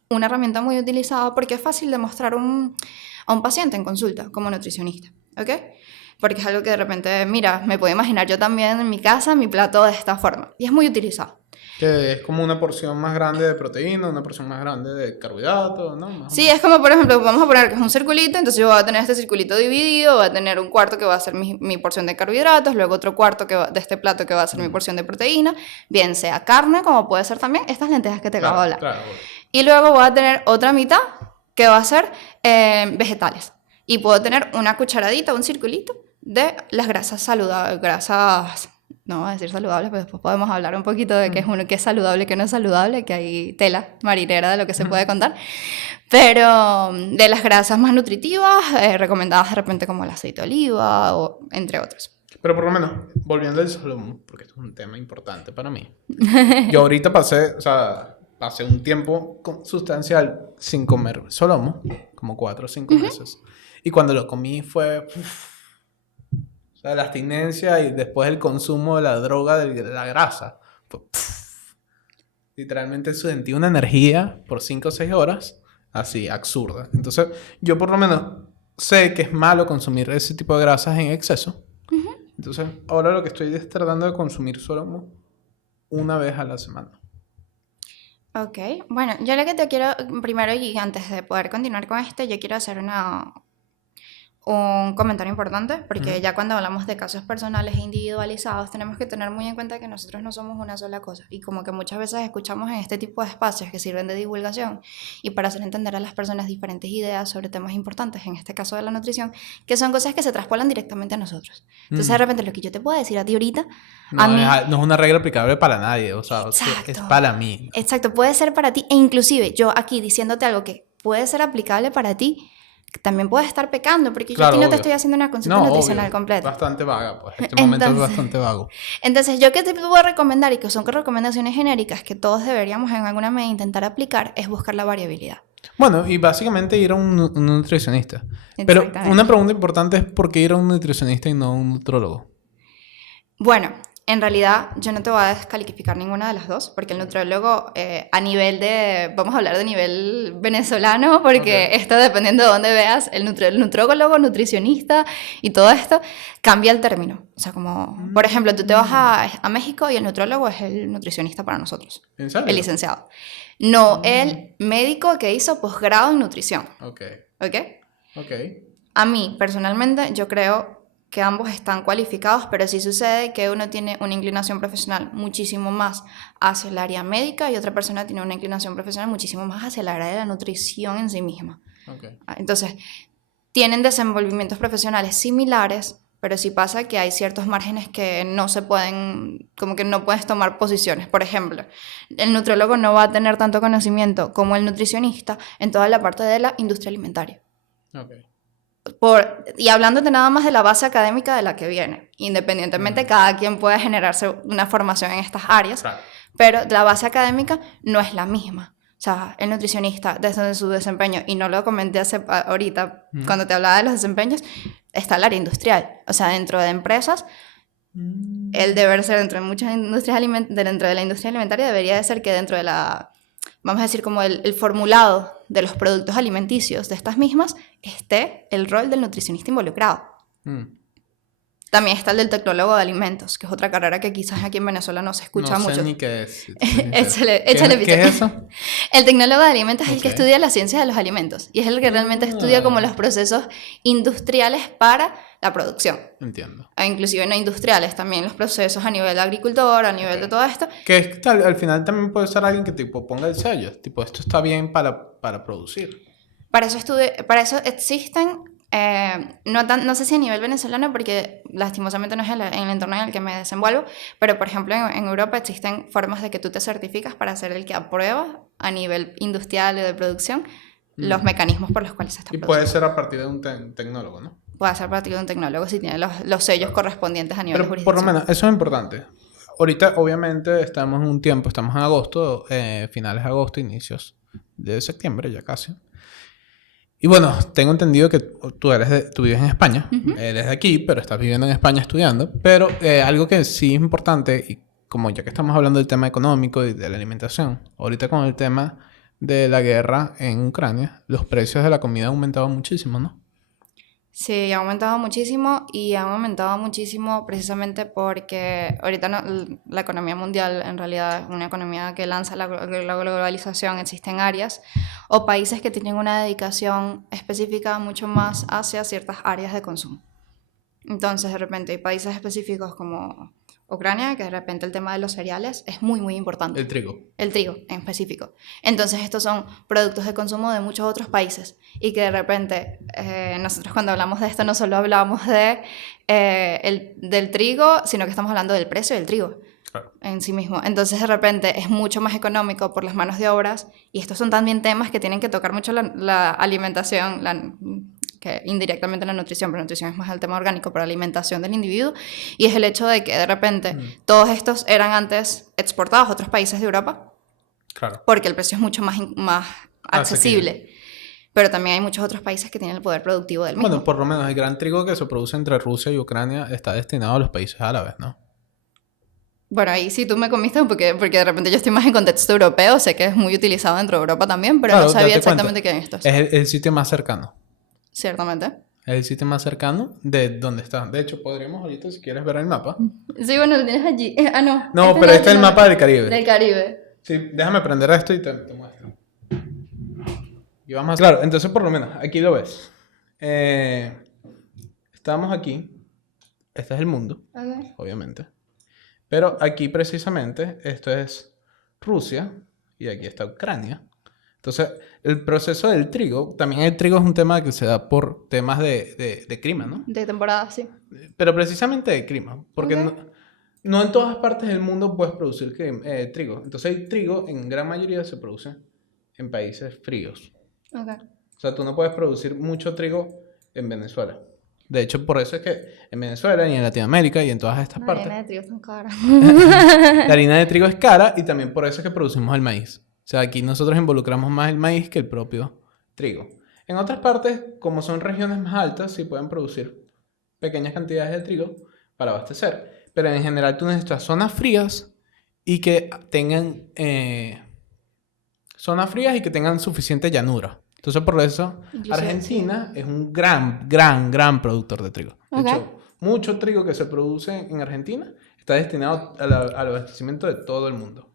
una herramienta muy utilizada porque es fácil de mostrar a un paciente en consulta como nutricionista, porque es algo que de repente, mira, me puedo imaginar yo también en mi casa mi plato de esta forma y es muy utilizado. Que es como una porción más grande de proteína, una porción más grande de carbohidratos, ¿no? Sí, es como, por ejemplo, vamos a poner que es un circulito, entonces yo voy a tener este circulito dividido, voy a tener un cuarto que va a ser mi porción de carbohidratos, luego otro cuarto de este plato que va a ser mi porción de proteína, bien sea carne, como puede ser también estas lentejas que te acabo de hablar. Y luego voy a tener otra mitad que va a ser vegetales. Y puedo tener una cucharadita, un circulito de las grasas saludables, grasas no voy a decir saludable, pero después podemos hablar un poquito de qué es uno, qué es saludable, qué no es saludable, que hay tela marinera de lo que se puede contar. Pero de las grasas más nutritivas, recomendadas de repente como el aceite de oliva, o entre otros. Pero por lo menos, volviendo al salmón, porque esto es un tema importante para mí. Yo ahorita pasé un tiempo sustancial sin comer solomo, como 4 o 5 meses. Y cuando lo comí fue... o sea, la abstinencia y después el consumo de la droga, de la grasa. Fue, literalmente sentí una energía por 5 o 6 horas, así, absurda. Entonces, yo por lo menos sé que es malo consumir ese tipo de grasas en exceso. Entonces, ahora lo que estoy es tratando de consumir solo una vez a la semana. Ok, bueno, yo lo que te quiero, primero y antes de poder continuar con esto, yo quiero hacer un comentario importante, porque ya cuando hablamos de casos personales e individualizados tenemos que tener muy en cuenta que nosotros no somos una sola cosa, y como que muchas veces escuchamos en este tipo de espacios que sirven de divulgación y para hacer entender a las personas diferentes ideas sobre temas importantes, en este caso de la nutrición, que son cosas que se traspolan directamente a nosotros. Entonces de repente lo que yo te puedo decir a ti ahorita, no es una regla aplicable para nadie, o sea, es para mí. Exacto, puede ser para ti, e inclusive yo aquí diciéndote algo que puede ser aplicable para ti, también puedes estar pecando, porque yo aquí no te estoy haciendo una consulta nutricional completa. Bastante vaga, pues. Este momento es bastante vago. Entonces, yo que te puedo recomendar, y que son recomendaciones genéricas que todos deberíamos en alguna medida intentar aplicar, es buscar la variabilidad. Bueno, y básicamente ir a un nutricionista. Pero una pregunta importante es: ¿por qué ir a un nutricionista y no a un nutrólogo? Bueno, en realidad yo no te voy a descalificar ninguna de las dos, porque el nutriólogo a nivel de, vamos a hablar de nivel venezolano, porque esto dependiendo de dónde veas, el nutrólogo, nutricionista y todo esto, cambia el término. O sea, como, por ejemplo, tú te vas a México y el nutrólogo es el nutricionista para nosotros. ¿En serio? El licenciado. No el médico que hizo posgrado en nutrición. Ok. A mí, personalmente, yo creo que ambos están cualificados, pero sí sucede que uno tiene una inclinación profesional muchísimo más hacia el área médica y otra persona tiene una inclinación profesional muchísimo más hacia el área de la nutrición en sí misma. Entonces, tienen desenvolvimientos profesionales similares, pero sí pasa que hay ciertos márgenes que no se pueden, como que no puedes tomar posiciones. Por ejemplo, el nutriólogo no va a tener tanto conocimiento como el nutricionista en toda la parte de la industria alimentaria. Y hablándote nada más de la base académica de la que viene, independientemente cada quien puede generarse una formación en estas áreas, pero la base académica no es la misma. O sea, el nutricionista desde su desempeño, y no lo comenté ahorita cuando te hablaba de los desempeños, está el área industrial. O sea, dentro de empresas, el deber ser dentro de muchas industrias dentro de la industria alimentaria debería de ser que dentro de la, vamos a decir, como el formulado de los productos alimenticios de estas mismas, esté el rol del nutricionista involucrado. También está el del tecnólogo de alimentos, que es otra carrera que quizás aquí en Venezuela no se escucha mucho. No sé ni qué es. Échale ¿Qué es eso? El tecnólogo de alimentos es el que estudia la ciencia de los alimentos y es el que realmente estudia como los procesos industriales para la producción. Entiendo. E inclusive no industriales, también los procesos a nivel de agricultor, a nivel de todo esto. Que al final también puede ser alguien que tipo ponga el sello, tipo esto está bien para producir. Para eso existen, no sé si a nivel venezolano, porque lastimosamente no es en el entorno en el que me desenvuelvo, pero por ejemplo en Europa existen formas de que tú te certificas para ser el que aprueba a nivel industrial o de producción los mecanismos por los cuales se está produciendo. Y puede ser a partir de un tecnólogo, ¿no? Puede ser a partir de un tecnólogo si tiene los sellos correspondientes a nivel de jurisdicción. Por lo menos, eso es importante. Ahorita, obviamente, estamos en un tiempo, estamos en agosto, finales de agosto, inicios de septiembre ya casi. Y bueno, tengo entendido que tú vives en España, eres de aquí, pero estás viviendo en España estudiando. Pero algo que sí es importante, y como ya que estamos hablando del tema económico y de la alimentación, ahorita con el tema de la guerra en Ucrania, los precios de la comida han aumentado muchísimo, ¿no? Sí, ha aumentado muchísimo y ha aumentado muchísimo precisamente porque ahorita la economía mundial en realidad es una economía que lanza la globalización. Existen áreas o países que tienen una dedicación específica mucho más hacia ciertas áreas de consumo. Entonces, de repente hay países específicos como Ucrania, que de repente el tema de los cereales es muy, muy importante. El trigo. El trigo, en específico. Entonces, estos son productos de consumo de muchos otros países. Y que de repente, nosotros cuando hablamos de esto, no solo hablamos del trigo, sino que estamos hablando del precio del trigo. Claro. En sí mismo. Entonces, de repente, es mucho más económico por las manos de obras. Y estos son también temas que tienen que tocar mucho la alimentación, que indirectamente la nutrición, pero la nutrición es más el tema orgánico, pero la alimentación del individuo, y es el hecho de que de repente todos estos eran antes exportados a otros países de Europa, claro, porque el precio es mucho más accesible, pero también hay muchos otros países que tienen el poder productivo del mismo. Bueno, por lo menos el gran trigo que se produce entre Rusia y Ucrania está destinado a los países árabes, ¿no? Bueno, ahí sí tú me comiste porque de repente yo estoy más en contexto europeo, sé que es muy utilizado dentro de Europa también, pero claro, no sabía exactamente qué es esto. Es el sitio más cercano. Ciertamente. Es el sitio más cercano de donde está. De hecho, podríamos ahorita, si quieres ver el mapa. Sí, bueno, lo tienes allí. No. No, pero este es el mapa del Caribe. Del Caribe. Sí, déjame prender esto y te muestro. Y vamos a... Claro, entonces por lo menos, aquí lo ves. Estamos aquí. Este es el mundo, obviamente. Pero aquí precisamente, esto es Rusia y aquí está Ucrania. Entonces, el proceso del trigo, también el trigo es un tema que se da por temas de clima, ¿no? De temporada, sí. Pero precisamente de clima, porque no en todas partes del mundo puedes producir trigo. Entonces, el trigo en gran mayoría se produce en países fríos. Okay. O sea, tú no puedes producir mucho trigo en Venezuela. De hecho, por eso es que en Venezuela y en Latinoamérica y en todas estas partes... La harina de trigo es tan cara. La harina de trigo es cara y también por eso es que producimos el maíz. O sea, aquí nosotros involucramos más el maíz que el propio trigo. En otras partes, como son regiones más altas, sí pueden producir pequeñas cantidades de trigo para abastecer. Pero en general tú necesitas zonas frías y que tengan suficiente llanura. Entonces, por eso, Argentina es un gran productor de trigo. De hecho, mucho trigo que se produce en Argentina está destinado al abastecimiento de todo el mundo.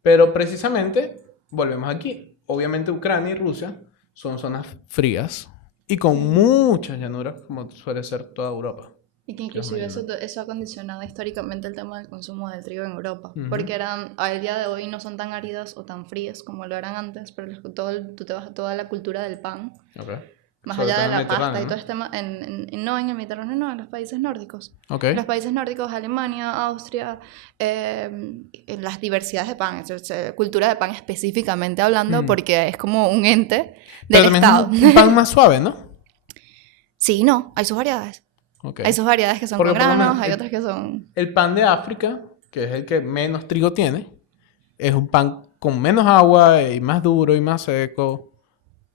Pero precisamente, volvemos aquí. Obviamente Ucrania y Rusia son zonas frías y con muchas llanuras, como suele ser toda Europa. Y que inclusive eso ha condicionado históricamente el tema del consumo del trigo en Europa. Porque al día de hoy no son tan áridas o tan frías como lo eran antes, pero tú te vas a toda la cultura del pan. Más sobre allá de la pasta y todo este tema, no en el Mediterráneo, no, en los países nórdicos. Los países nórdicos, Alemania, Austria, las diversidades de pan, cultura de pan específicamente hablando, porque es como un ente del Estado. Es un pan más suave, ¿no? Sí, no, hay sus variedades. Hay sus variedades que son con granos, hay otras que son... El pan de África, que es el que menos trigo tiene, es un pan con menos agua y más duro y más seco,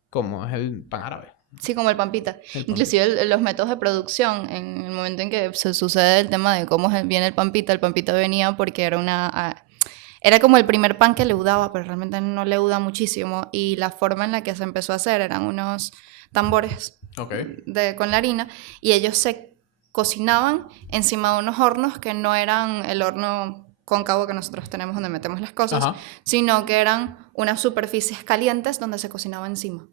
como es el pan árabe. Sí, como el pampita. Inclusive los métodos de producción, en el momento en que se sucede el tema de cómo viene el pampita venía porque era como el primer pan que leudaba, pero realmente no leuda muchísimo. Y la forma en la que se empezó a hacer eran unos tambores con la harina, y ellos se cocinaban encima de unos hornos que no eran el horno cóncavo que nosotros tenemos donde metemos las cosas, sino que eran unas superficies calientes donde se cocinaba encima.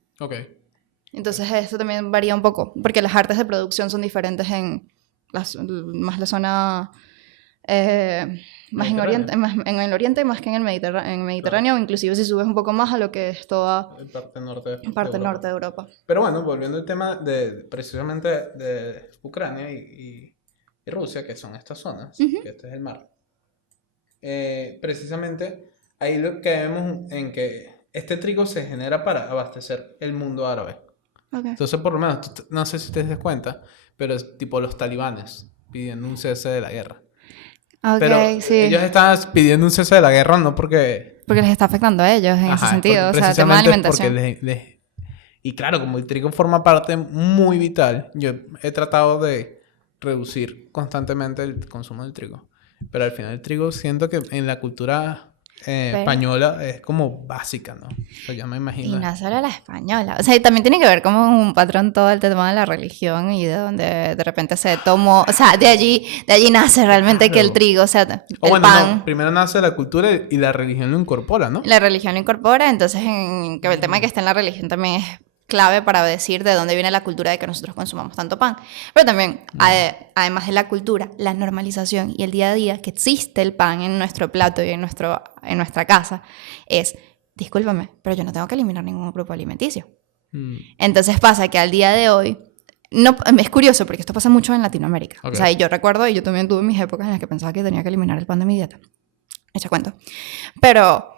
Entonces esto también varía un poco, porque las artes de producción son diferentes en más la zona más en Oriente, más en el Oriente más que en el Mediterráneo, o inclusive si subes un poco más a lo que es toda parte norte de Europa. Pero bueno, volviendo al tema precisamente de Ucrania y Rusia, que son estas zonas, que este es el mar, precisamente ahí lo que vemos en que este trigo se genera para abastecer el mundo árabe. Entonces, por lo menos, no sé si te das cuenta, pero es tipo los talibanes pidiendo un cese de la guerra. Pero ellos están pidiendo un cese de la guerra no porque les está afectando a ellos en ese sentido, o sea, el tema de alimentación. Y claro, como el trigo forma parte muy vital, yo he tratado de reducir constantemente el consumo del trigo. Pero al final el trigo siento que en la cultura española es como básica, ¿no? O sea, ya me imagino. Y no solo la española. O sea, también tiene que ver como un patrón todo el tema de la religión y de donde de repente se tomó... O sea, de allí nace realmente que el trigo, o sea, el pan... No, primero nace la cultura y la religión lo incorpora, ¿no? La religión lo incorpora, entonces que el tema de que esté en la religión también clave para decir de dónde viene la cultura de que nosotros consumamos tanto pan. Pero también, además de la cultura, la normalización y el día a día que existe el pan en nuestro plato y en nuestra casa es, discúlpame, pero yo no tengo que eliminar ningún grupo alimenticio. Entonces pasa que al día de hoy, no, es curioso porque esto pasa mucho en Latinoamérica. Okay. O sea, yo recuerdo, y yo también tuve mis épocas en las que pensaba que tenía que eliminar el pan de mi dieta. Echa cuento. Pero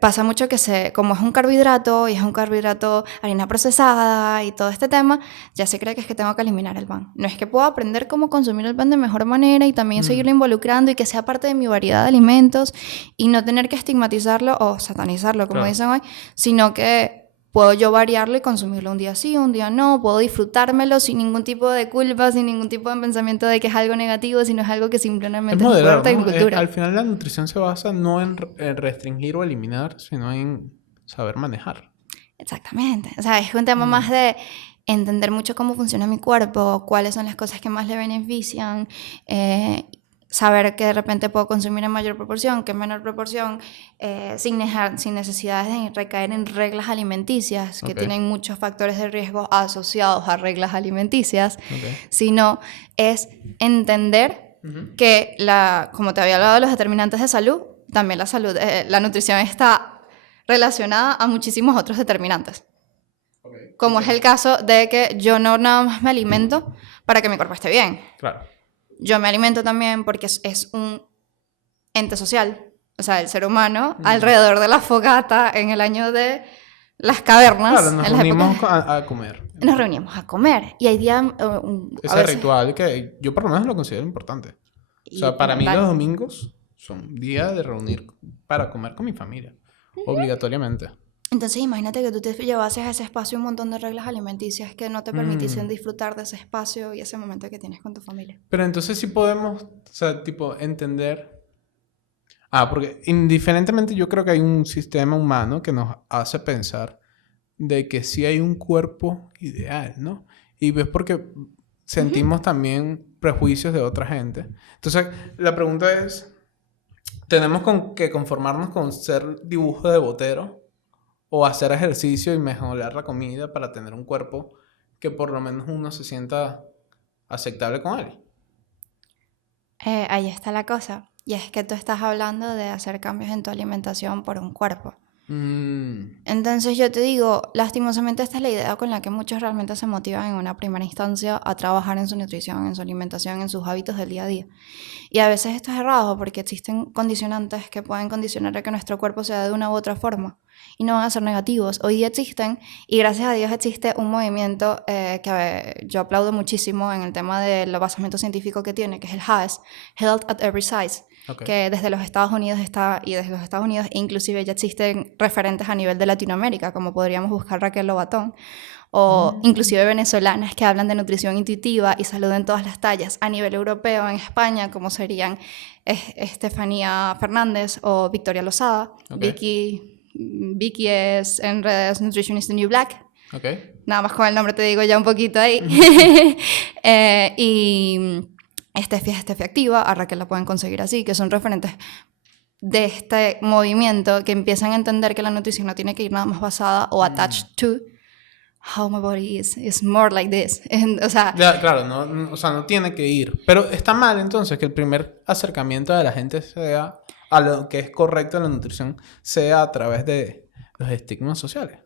pasa mucho que como es un carbohidrato, y es un carbohidrato harina procesada y todo este tema, ya se cree que es que tengo que eliminar el pan. No es que puedo aprender cómo consumir el pan de mejor manera y también seguirlo involucrando y que sea parte de mi variedad de alimentos y no tener que estigmatizarlo o satanizarlo, como dicen hoy, sino que puedo yo variarlo y consumirlo un día sí, un día no. Puedo disfrutármelo sin ningún tipo de culpa, sin ningún tipo de pensamiento de que es algo negativo, sino es algo que simplemente es moderar, parte de mi cultura. Al final la nutrición se basa no en restringir o eliminar, sino en saber manejar. Exactamente. O sea, es un tema más de entender mucho cómo funciona mi cuerpo, cuáles son las cosas que más le benefician, saber que de repente puedo consumir en mayor proporción, que en menor proporción, sin necesidades de recaer en reglas alimenticias, que tienen muchos factores de riesgo asociados a reglas alimenticias, sino es entender que, como te había hablado de los determinantes de salud, también la nutrición está relacionada a muchísimos otros determinantes. Como es el caso de que yo no nada más me alimento para que mi cuerpo esté bien. Claro. Yo me alimento también porque es un ente social. O sea, el ser humano, alrededor de la fogata en el año de las cavernas. Claro, nos reunimos a comer. Nos reunimos a comer. Y hay días... Ese ritual que yo por lo menos lo considero importante. O sea, para mí los domingos son días de reunir para comer con mi familia. Obligatoriamente. Entonces imagínate que tú te llevases a ese espacio un montón de reglas alimenticias que no te permitiesen disfrutar de ese espacio y ese momento que tienes con tu familia. Pero entonces sí podemos, o sea, tipo, entender... porque indiferentemente yo creo que hay un sistema humano que nos hace pensar de que sí hay un cuerpo ideal, ¿no? Y ves porque sentimos también prejuicios de otra gente. Entonces, la pregunta es, ¿tenemos que conformarnos con ser dibujo de botero? O hacer ejercicio y mejorar la comida para tener un cuerpo que por lo menos uno se sienta aceptable con él. Ahí está la cosa. Y es que tú estás hablando de hacer cambios en tu alimentación por un cuerpo. Entonces yo te digo, lastimosamente esta es la idea con la que muchos realmente se motivan en una primera instancia a trabajar en su nutrición, en su alimentación, en sus hábitos del día a día. Y a veces esto es errado porque existen condicionantes que pueden condicionar a que nuestro cuerpo sea de una u otra forma y no van a ser negativos. Hoy día existen, y gracias a Dios existe un movimiento que yo aplaudo muchísimo en el tema del basamento científico que tiene, que es el HAES, Health at Every Size. Que desde los Estados Unidos y desde los Estados Unidos inclusive ya existen referentes a nivel de Latinoamérica, como podríamos buscar Raquel Lobatón, o inclusive venezolanas que hablan de nutrición intuitiva y salud en todas las tallas. A nivel europeo, en España, como serían Estefanía Fernández o Victoria Lozada. Vicky es en redes Nutrition is the New Black. Nada más con el nombre te digo ya un poquito ahí. Y Estefi Activa, a Raquel la pueden conseguir así, que son referentes de este movimiento que empiezan a entender que la nutrición no tiene que ir nada más basada o attached to how my body is more like this. O sea, claro, no tiene que ir. Pero está mal entonces que el primer acercamiento de la gente sea a lo que es correcto en la nutrición sea a través de los estigmas sociales.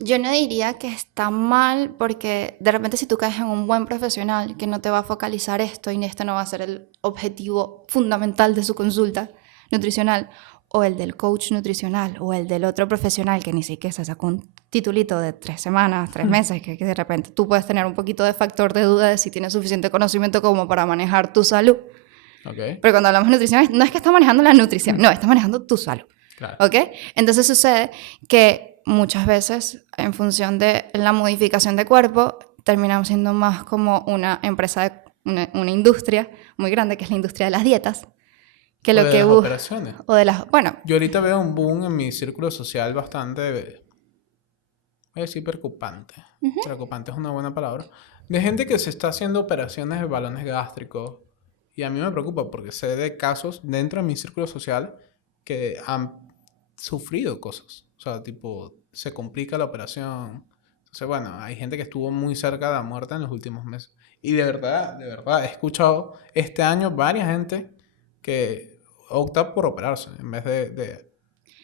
Yo no diría que está mal porque de repente si tú caes en un buen profesional que no te va a focalizar esto y esto no va a ser el objetivo fundamental de su consulta nutricional, o el del coach nutricional o el del otro profesional que ni siquiera se sacó un titulito de 3 semanas, 3 meses, que de repente tú puedes tener un poquito de factor de duda de si tienes suficiente conocimiento como para manejar tu salud. Pero cuando hablamos de nutrición no es que estás manejando la nutrición, no, estás manejando tu salud. Claro. Entonces sucede que muchas veces, en función de la modificación de cuerpo, terminamos siendo más como una empresa, una industria muy grande, que es la industria de las dietas. Que lo que operaciones. O de las... Bueno. Yo ahorita veo un boom en mi círculo social bastante, voy a decir preocupante. Preocupante es una buena palabra. De gente que se está haciendo operaciones de balones gástricos. Y a mí me preocupa porque sé de casos dentro de mi círculo social que han sufrido cosas. O sea, tipo, se complica la operación, Entonces, bueno, hay gente que estuvo muy cerca de la muerte en los últimos meses. Y de verdad, he escuchado este año varias gente que opta por operarse en vez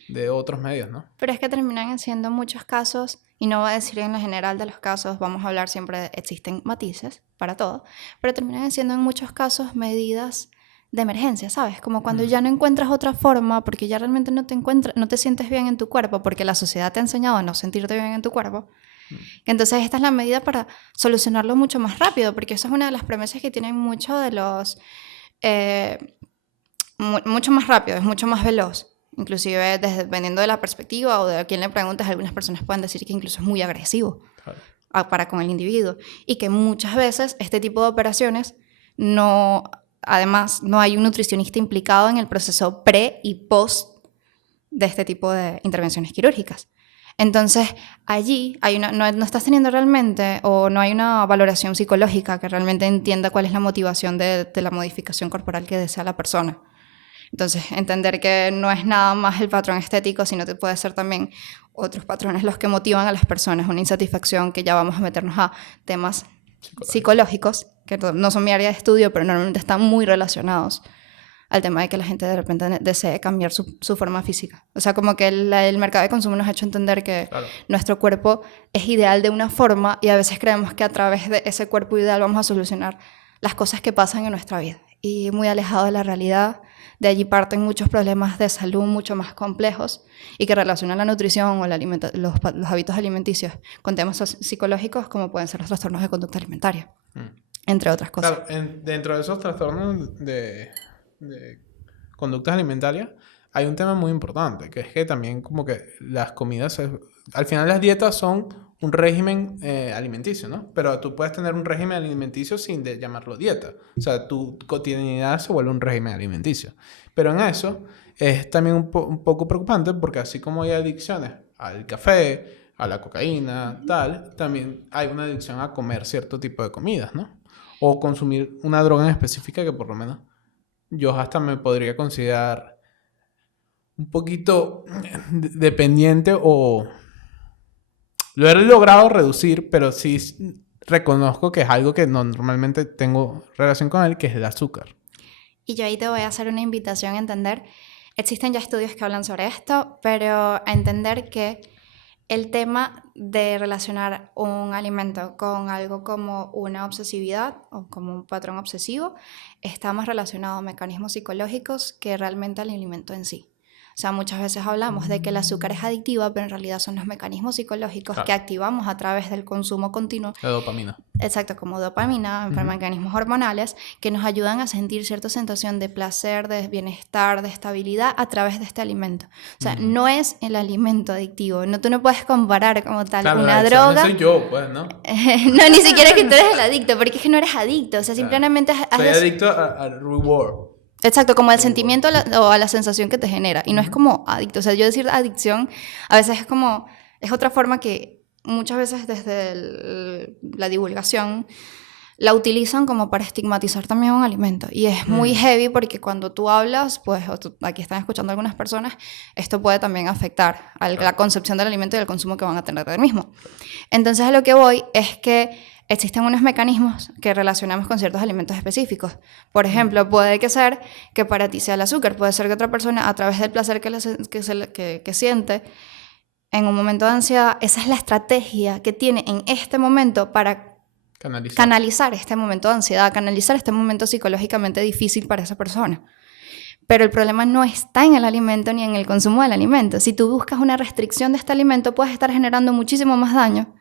de otros medios, ¿no? Pero es que terminan siendo muchos casos, y no voy a decir en lo general de los casos, vamos a hablar siempre, existen matices para todo, pero terminan siendo en muchos casos medidas de emergencia, ¿sabes? Como cuando ya no encuentras otra forma, porque ya realmente no te sientes bien en tu cuerpo, porque la sociedad te ha enseñado a no sentirte bien en tu cuerpo. Entonces esta es la medida para solucionarlo mucho más rápido, porque eso es una de las premisas que tienen muchos de los... mucho más rápido, es mucho más veloz. Inclusive dependiendo de la perspectiva o de a quién le preguntes, algunas personas pueden decir que incluso es muy agresivo para con el individuo. Y que muchas veces este tipo de operaciones además no hay un nutricionista implicado en el proceso pre y post de este tipo de intervenciones quirúrgicas. Entonces, allí no estás teniendo realmente, o no hay una valoración psicológica que realmente entienda cuál es la motivación de la modificación corporal que desea la persona. Entonces, entender que no es nada más el patrón estético, sino que puede ser también otros patrones los que motivan a las personas, una insatisfacción, que ya vamos a meternos a temas psicológicos, que no son mi área de estudio, pero normalmente están muy relacionados al tema de que la gente de repente desee cambiar su forma física. O sea, como que el mercado de consumo nos ha hecho entender que nuestro cuerpo es ideal de una forma, y a veces creemos que a través de ese cuerpo ideal vamos a solucionar las cosas que pasan en nuestra vida. Y muy alejado de la realidad. De allí parten muchos problemas de salud mucho más complejos y que relacionan la nutrición o los hábitos alimenticios con temas psicológicos, como pueden ser los trastornos de conducta alimentaria, entre otras cosas. Claro, dentro de esos trastornos de conductas alimentarias hay un tema muy importante, que es que también como que las comidas, al final las dietas son un régimen alimenticio, ¿no? Pero tú puedes tener un régimen alimenticio sin llamarlo dieta. O sea, tu cotidianidad se vuelve un régimen alimenticio. Pero en eso es también un poco preocupante, porque así como hay adicciones al café, a la cocaína, tal, también hay una adicción a comer cierto tipo de comidas, ¿no? O consumir una droga en específica que por lo menos yo hasta me podría considerar un poquito dependiente, o lo he logrado reducir, pero sí reconozco que es algo que no normalmente tengo relación con él, que es el azúcar. Y yo ahí te voy a hacer una invitación a entender, existen ya estudios que hablan sobre esto, pero a entender que el tema de relacionar un alimento con algo como una obsesividad o como un patrón obsesivo está más relacionado a mecanismos psicológicos que realmente al alimento en sí. O sea, muchas veces hablamos de que el azúcar es adictiva, pero en realidad son los mecanismos psicológicos que activamos a través del consumo continuo. La dopamina. Exacto, como dopamina, mecanismos hormonales que nos ayudan a sentir cierta sensación de placer, de bienestar, de estabilidad a través de este alimento. O sea, no es el alimento adictivo. Tú no puedes comparar como tal una droga. Soy yo, pues, ¿no? No, ni siquiera que tú eres el adicto, porque es que no eres adicto. O sea, simplemente... Soy adicto al reward. Exacto, como al sentimiento o a la sensación que te genera. Y no es como adicto. O sea, yo decir adicción a veces es como... Es otra forma que muchas veces desde la divulgación la utilizan como para estigmatizar también un alimento. Y es muy heavy porque cuando tú hablas, pues aquí están escuchando algunas personas, esto puede también afectar a la concepción del alimento y el consumo que van a tener del mismo. Entonces a lo que voy es que existen unos mecanismos que relacionamos con ciertos alimentos específicos. Por ejemplo, puede que ser que para ti sea el azúcar, puede ser que otra persona, a través del placer que siente en un momento de ansiedad, esa es la estrategia que tiene en este momento para canalizar este momento de ansiedad, canalizar este momento psicológicamente difícil para esa persona. Pero el problema no está en el alimento ni en el consumo del alimento. Si tú buscas una restricción de este alimento, puedes estar generando muchísimo más daño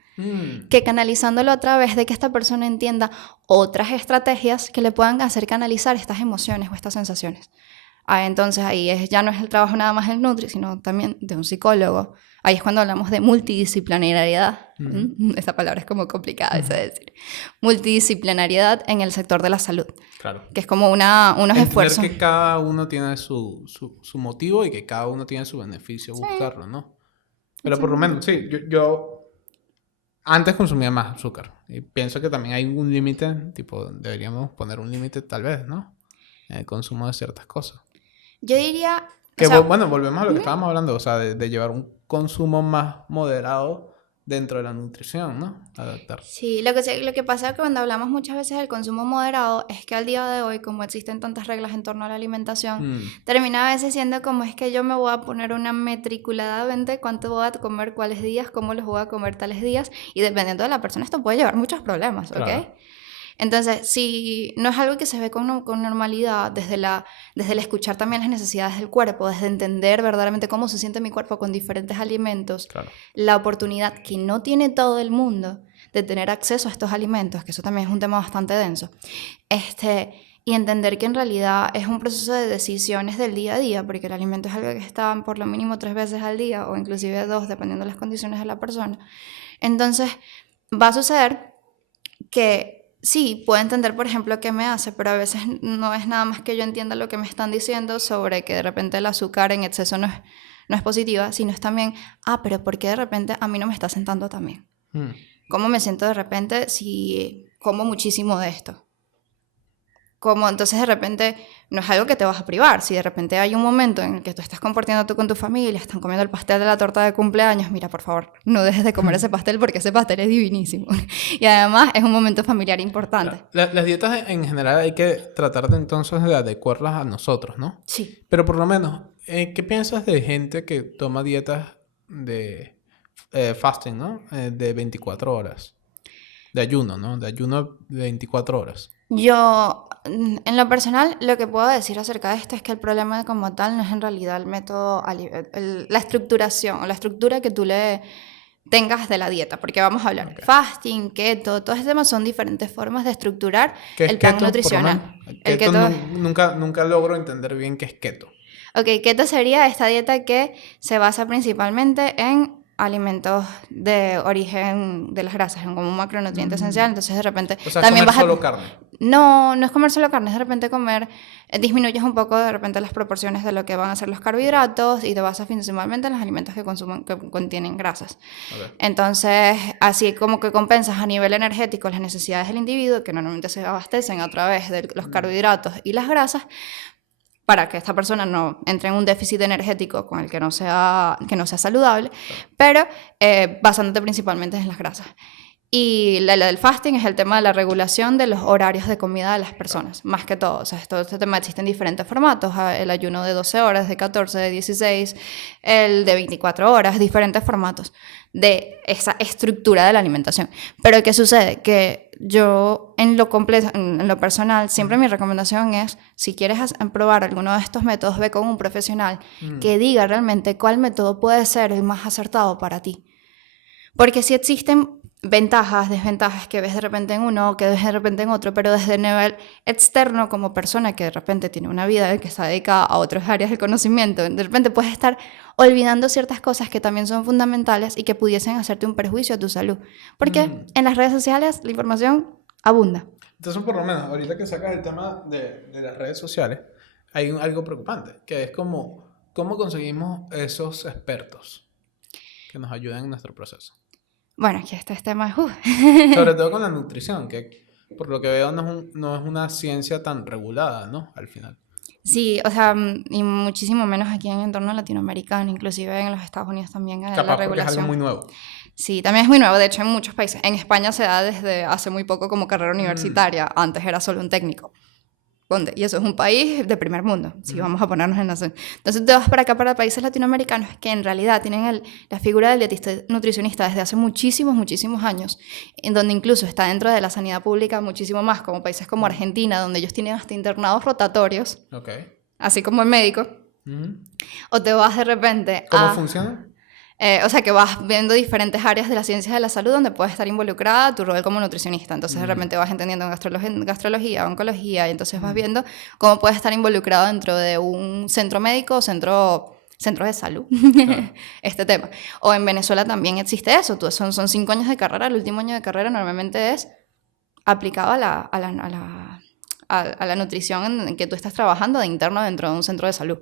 que canalizándolo a través de que esta persona entienda otras estrategias que le puedan hacer canalizar estas emociones o estas sensaciones. Entonces ahí ya no es el trabajo nada más del nutri, sino también de un psicólogo. Ahí es cuando hablamos de multidisciplinariedad. Esta palabra es como complicada de decir. Multidisciplinariedad en el sector de la salud. Claro. Que es como unos esfuerzos. Que cada uno tiene su motivo y que cada uno tiene su beneficio buscarlo, ¿no? Pero por lo menos, sí, yo antes consumía más azúcar. Y pienso que también hay un límite, tipo, deberíamos poner un límite tal vez, ¿no? En el consumo de ciertas cosas. Yo diría... Que bueno, volvemos a lo que estábamos hablando, o sea, de llevar un consumo más moderado dentro de la nutrición, ¿no? Adaptar. Sí, lo que pasa cuando hablamos muchas veces del consumo moderado es que al día de hoy, como existen tantas reglas en torno a la alimentación, termina a veces siendo como es que yo me voy a poner una metriculadamente cuánto voy a comer cuáles días, cómo los voy a comer tales días, y dependiendo de la persona esto puede llevar muchos problemas, ¿ok? Claro. Entonces, si no es algo que se ve con normalidad, desde el escuchar también las necesidades del cuerpo, desde entender verdaderamente cómo se siente mi cuerpo con diferentes alimentos, claro, la oportunidad que no tiene todo el mundo de tener acceso a estos alimentos, que eso también es un tema bastante denso, y entender que en realidad es un proceso de decisiones del día a día, porque el alimento es algo que está por lo mínimo 3 veces al día, o inclusive 2, dependiendo de las condiciones de la persona. Entonces, va a suceder que sí, puedo entender, por ejemplo, qué me hace, pero a veces no es nada más que yo entienda lo que me están diciendo sobre que de repente el azúcar en exceso no es positiva, sino es también, pero ¿por qué de repente a mí no me está sentando también? ¿Cómo me siento de repente si como muchísimo de esto? Como entonces de repente no es algo que te vas a privar. Si de repente hay un momento en el que tú estás compartiendo tú con tu familia, están comiendo el pastel de la torta de cumpleaños, mira, por favor, no dejes de comer ese pastel porque ese pastel es divinísimo. Y además es un momento familiar importante. Las dietas en general hay que tratar de entonces de adecuarlas a nosotros, ¿no? Sí. Pero por lo menos, ¿qué piensas de gente que toma dietas de fasting, ¿no? De 24 horas. De ayuno, ¿no? De ayuno de 24 horas. Yo, en lo personal, lo que puedo decir acerca de esto es que el problema como tal no es en realidad el método, la estructuración o la estructura que tú le tengas de la dieta, porque vamos a hablar de fasting, keto, todos estos temas son diferentes formas de estructurar el plan nutricional. El keto nunca logro entender bien qué es keto. Ok, keto sería esta dieta que se basa principalmente en alimentos de origen de las grasas, como un macronutriente esencial, entonces de repente... O sea, también comer solo carne. No es comer solo carne, es de repente comer, disminuyes un poco de repente las proporciones de lo que van a ser los carbohidratos y te basas principalmente en los alimentos que contienen grasas. Okay. Entonces, así como que compensas a nivel energético las necesidades del individuo, que normalmente se abastecen a través de los carbohidratos y las grasas, para que esta persona no entre en un déficit energético con el que no sea saludable, pero basándote principalmente en las grasas. Y la del fasting es el tema de la regulación de los horarios de comida de las personas, más que todo. O sea, este tema existe en diferentes formatos, el ayuno de 12 horas, de 14, de 16, el de 24 horas, diferentes formatos de esa estructura de la alimentación. Pero ¿qué sucede? Que yo, en lo personal, siempre mi recomendación es, si quieres probar alguno de estos métodos, ve con un profesional que diga realmente cuál método puede ser el más acertado para ti. Porque si existen ventajas, desventajas que ves de repente en uno, que ves de repente en otro, pero desde el nivel externo como persona que de repente tiene una vida que está dedicada a otras áreas del conocimiento, de repente puedes estar olvidando ciertas cosas que también son fundamentales y que pudiesen hacerte un perjuicio a tu salud. Porque en las redes sociales la información abunda. Entonces, por lo menos, ahorita que sacas el tema de las redes sociales, hay algo preocupante, que es cómo conseguimos esos expertos que nos ayuden en nuestro proceso. Bueno, aquí este tema es... Sobre todo con la nutrición, que por lo que veo no es una ciencia tan regulada, ¿no? Al final. Sí, o sea, y muchísimo menos aquí en el entorno latinoamericano, inclusive en los Estados Unidos también. Capaz porque es algo muy nuevo. Sí, también es muy nuevo, de hecho en muchos países. En España se da desde hace muy poco como carrera universitaria, antes era solo un técnico. Y eso es un país de primer mundo, si vamos a ponernos en la zona. Entonces te vas para acá, para países latinoamericanos que en realidad tienen la figura del dietista nutricionista desde hace muchísimos años, en donde incluso está dentro de la sanidad pública muchísimo más, como países como Argentina, donde ellos tienen hasta internados rotatorios, así como el médico. O te vas de repente ¿Cómo funciona? O sea, que vas viendo diferentes áreas de las ciencias de la salud donde puedes estar involucrada tu rol como nutricionista. Entonces, de repente vas entendiendo gastrología, oncología, y entonces vas viendo cómo puedes estar involucrado dentro de un centro médico o centro de salud, este tema. O en Venezuela también existe eso. Son 5 años de carrera. El último año de carrera normalmente es aplicado a la nutrición en que tú estás trabajando de interno dentro de un centro de salud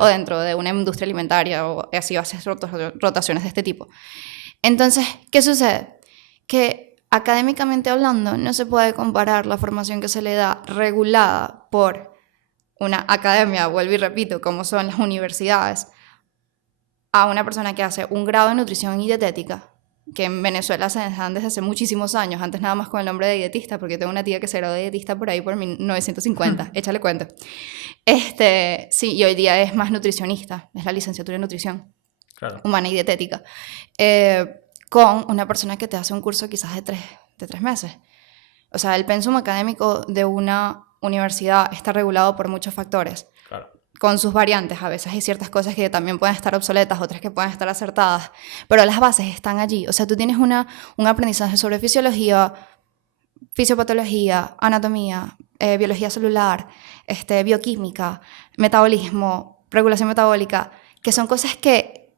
o dentro de una industria alimentaria, o así haces rotaciones de este tipo. Entonces, ¿qué sucede? Que académicamente hablando no se puede comparar la formación que se le da regulada por una academia, vuelvo y repito, como son las universidades, a una persona que hace un grado de nutrición y dietética que en Venezuela se dan desde hace muchísimos años, antes nada más con el nombre de dietista, porque tengo una tía que se graduó de dietista por ahí por 1950, échale cuento. Sí, y hoy día es más nutricionista, es la licenciatura en nutrición humana y dietética, con una persona que te hace un curso quizás de 3 meses. O sea, el pensum académico de una universidad está regulado por muchos factores. Claro. Con sus variantes, a veces hay ciertas cosas que también pueden estar obsoletas, otras que pueden estar acertadas, pero las bases están allí. O sea, tú tienes un aprendizaje sobre fisiología, fisiopatología, anatomía, biología celular, bioquímica, metabolismo, regulación metabólica, que son cosas que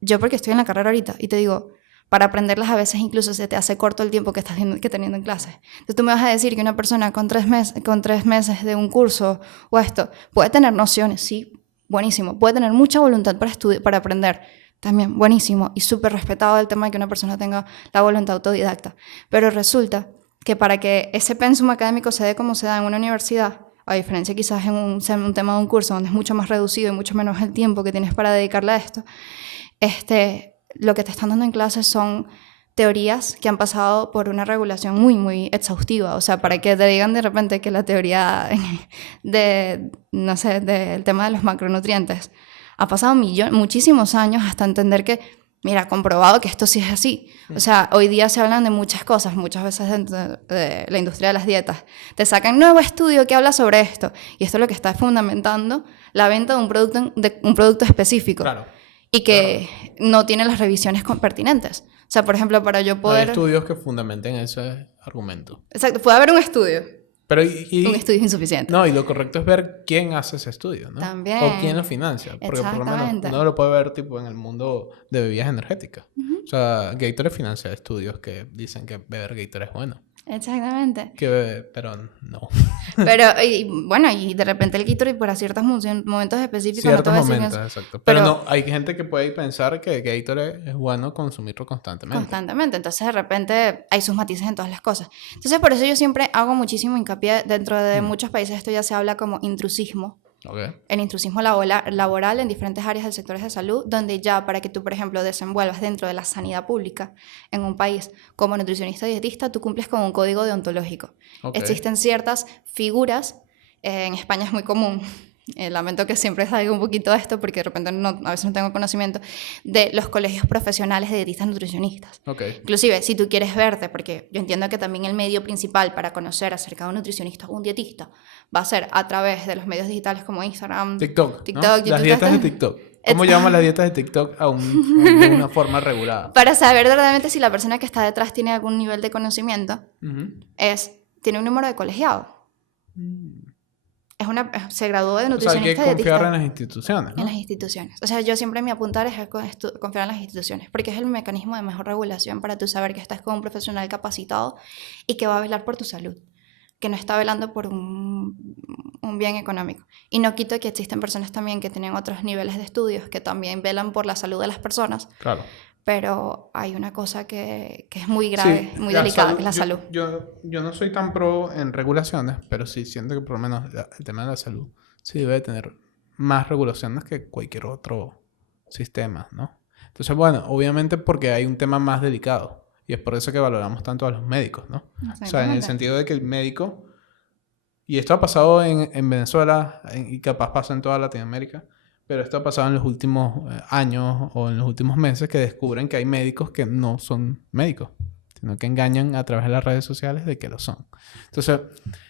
yo, porque estoy en la carrera ahorita, y te digo, para aprenderlas a veces incluso se te hace corto el tiempo que estás teniendo en clases. Entonces tú me vas a decir que una persona con 3 meses de un curso o esto puede tener nociones, sí, buenísimo. Puede tener mucha voluntad para aprender, también buenísimo. Y súper respetado el tema de que una persona tenga la voluntad autodidacta. Pero resulta que para que ese pensum académico se dé como se da en una universidad, a diferencia quizás en un tema de un curso donde es mucho más reducido y mucho menos el tiempo que tienes para dedicarle a esto, lo que te están dando en clases son teorías que han pasado por una regulación muy, muy exhaustiva. O sea, para que te digan de repente que la teoría no sé, del tema de los macronutrientes ha pasado muchísimos años hasta entender que, mira, comprobado que esto sí es así. O sea, hoy día se hablan de muchas cosas, muchas veces dentro de la industria de las dietas. Te sacan un nuevo estudio que habla sobre esto. Y esto es lo que está fundamentando la venta de un producto específico. Claro. Y que no tiene las revisiones pertinentes. O sea, por ejemplo, para yo poder... Hay estudios que fundamenten ese argumento. Exacto, puede haber un estudio. Pero un estudio es insuficiente. No, y lo correcto es ver quién hace ese estudio, ¿no? También. O quién lo financia. Porque por lo menos uno lo puede ver tipo en el mundo de bebidas energéticas. O sea, Gatorade financia estudios que dicen que beber Gatorade es bueno. Exactamente. Pero no. Pero, y de repente el Gatorade para ciertos momentos específicos... Ciertos momentos, exacto. Pero no, hay gente que puede pensar que Gatorade es bueno consumirlo constantemente. Constantemente. Entonces, de repente, hay sus matices en todas las cosas. Entonces, por eso yo siempre hago muchísimo hincapié. Dentro de muchos países esto ya se habla como intrusismo. Okay. El intrusismo laboral en diferentes áreas del sector de salud, donde ya para que tú, por ejemplo, desenvuelvas dentro de la sanidad pública en un país como nutricionista y dietista, tú cumples con un código deontológico. Okay. Existen ciertas figuras, en España es muy común, lamento que siempre salga un poquito de esto porque de repente a veces no tengo conocimiento, de los colegios profesionales de dietistas nutricionistas. Okay. Inclusive, si tú quieres verte, porque yo entiendo que también el medio principal para conocer acerca de un nutricionista o un dietista va a ser a través de los medios digitales como Instagram, TikTok, ¿no? Las dietas de TikTok. ¿Cómo llamamos las dietas de TikTok de una forma regulada? Para saber verdaderamente si la persona que está detrás tiene algún nivel de conocimiento, tiene un número de colegiado. Se graduó de nutricionista. O sea, hay que confiar en las instituciones, ¿no? En las instituciones. O sea, yo siempre mi apuntar es confiar en las instituciones, porque es el mecanismo de mejor regulación para tú saber que estás con un profesional capacitado y que va a velar por tu salud, que no está velando por un bien económico. Y no quito que existen personas también que tienen otros niveles de estudios que también velan por la salud de las personas. Claro. Pero hay una cosa que es muy grave, muy delicada, que es la salud. Yo no soy tan pro en regulaciones, pero sí siento que por lo menos el tema de la salud sí debe tener más regulaciones que cualquier otro sistema, ¿no? Entonces, bueno, obviamente porque hay un tema más delicado y es por eso que valoramos tanto a los médicos, ¿no? O sea, en el sentido de que el médico, y esto ha pasado en Venezuela y capaz pasa en toda Latinoamérica, pero esto ha pasado en los últimos años o en los últimos meses que descubren que hay médicos que no son médicos, sino que engañan a través de las redes sociales de que lo son. Entonces,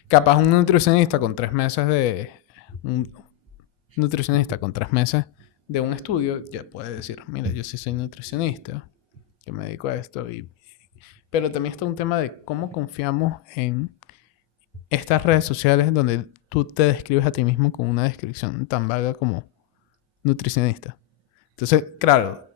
capaz un nutricionista con 3 meses de un estudio ya puede decir, mira, yo sí soy nutricionista, que me dedico a esto. Pero también está un tema de cómo confiamos en estas redes sociales donde tú te describes a ti mismo con una descripción tan vaga como nutricionista. Entonces, claro,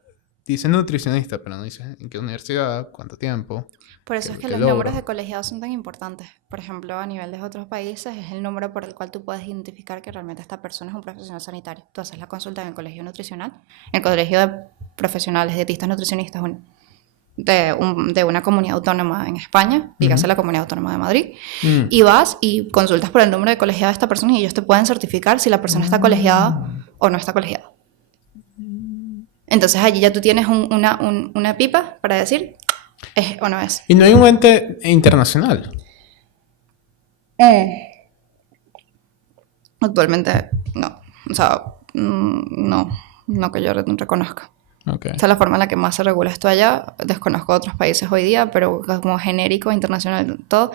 dice nutricionista, pero no dice en qué universidad, cuánto tiempo. Por eso es que los números de colegiados son tan importantes. Por ejemplo, a nivel de otros países es el número por el cual tú puedes identificar que realmente esta persona es un profesional sanitario. Tú haces la consulta en el colegio nutricional, en el colegio de profesionales dietistas nutricionistas de una comunidad autónoma en España, dígase la Comunidad Autónoma de Madrid, y vas y consultas por el número de colegiado de esta persona y ellos te pueden certificar si la persona está colegiada o no está colegiada. Entonces allí ya tú tienes una pipa para decir es o no es. ¿Y no hay un ente internacional? Actualmente no. O sea, no que yo reconozca. Okay. Esa es la forma en la que más se regula esto allá. Desconozco otros países hoy día, pero como genérico, internacional, todo,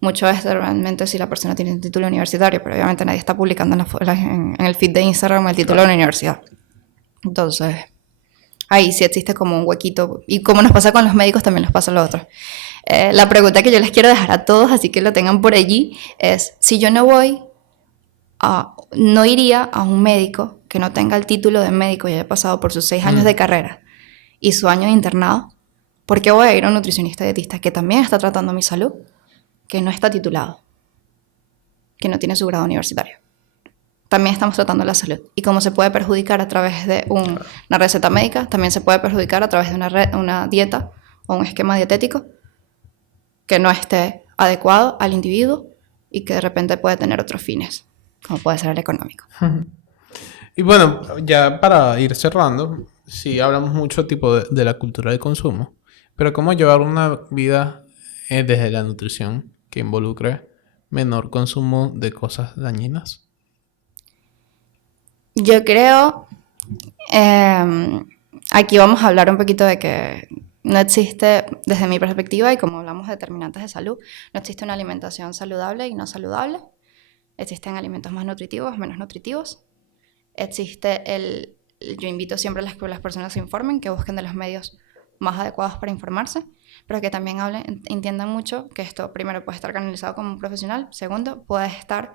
mucho es realmente si la persona tiene un título universitario, pero obviamente nadie está publicando en el feed de Instagram el título de la universidad. Entonces, ahí sí existe como un huequito. Y como nos pasa con los médicos, también nos pasa a los otros. La pregunta que yo les quiero dejar a todos, así que lo tengan por allí, es: si yo no iría a un médico que no tenga el título de médico y haya pasado por sus 6 años de carrera y su año de internado, ¿por qué voy a ir a un nutricionista dietista que también está tratando mi salud, que no está titulado, que no tiene su grado universitario? También estamos tratando la salud. Y como se puede perjudicar a través de una receta médica, también se puede perjudicar a través de una dieta o un esquema dietético que no esté adecuado al individuo y que de repente puede tener otros fines, como puede ser el económico. Y bueno, ya para ir cerrando, sí hablamos mucho tipo de la cultura de consumo, pero cómo llevar una vida desde la nutrición que involucre menor consumo de cosas dañinas. Yo creo, aquí vamos a hablar un poquito de que no existe, desde mi perspectiva, y como hablamos de determinantes de salud, no existe una alimentación saludable y no saludable. Existen alimentos más nutritivos, menos nutritivos. Yo invito siempre a que las personas se informen, que busquen de los medios más adecuados para informarse, pero que también entiendan mucho que esto, primero, puede estar canalizado como un profesional, segundo, puede estar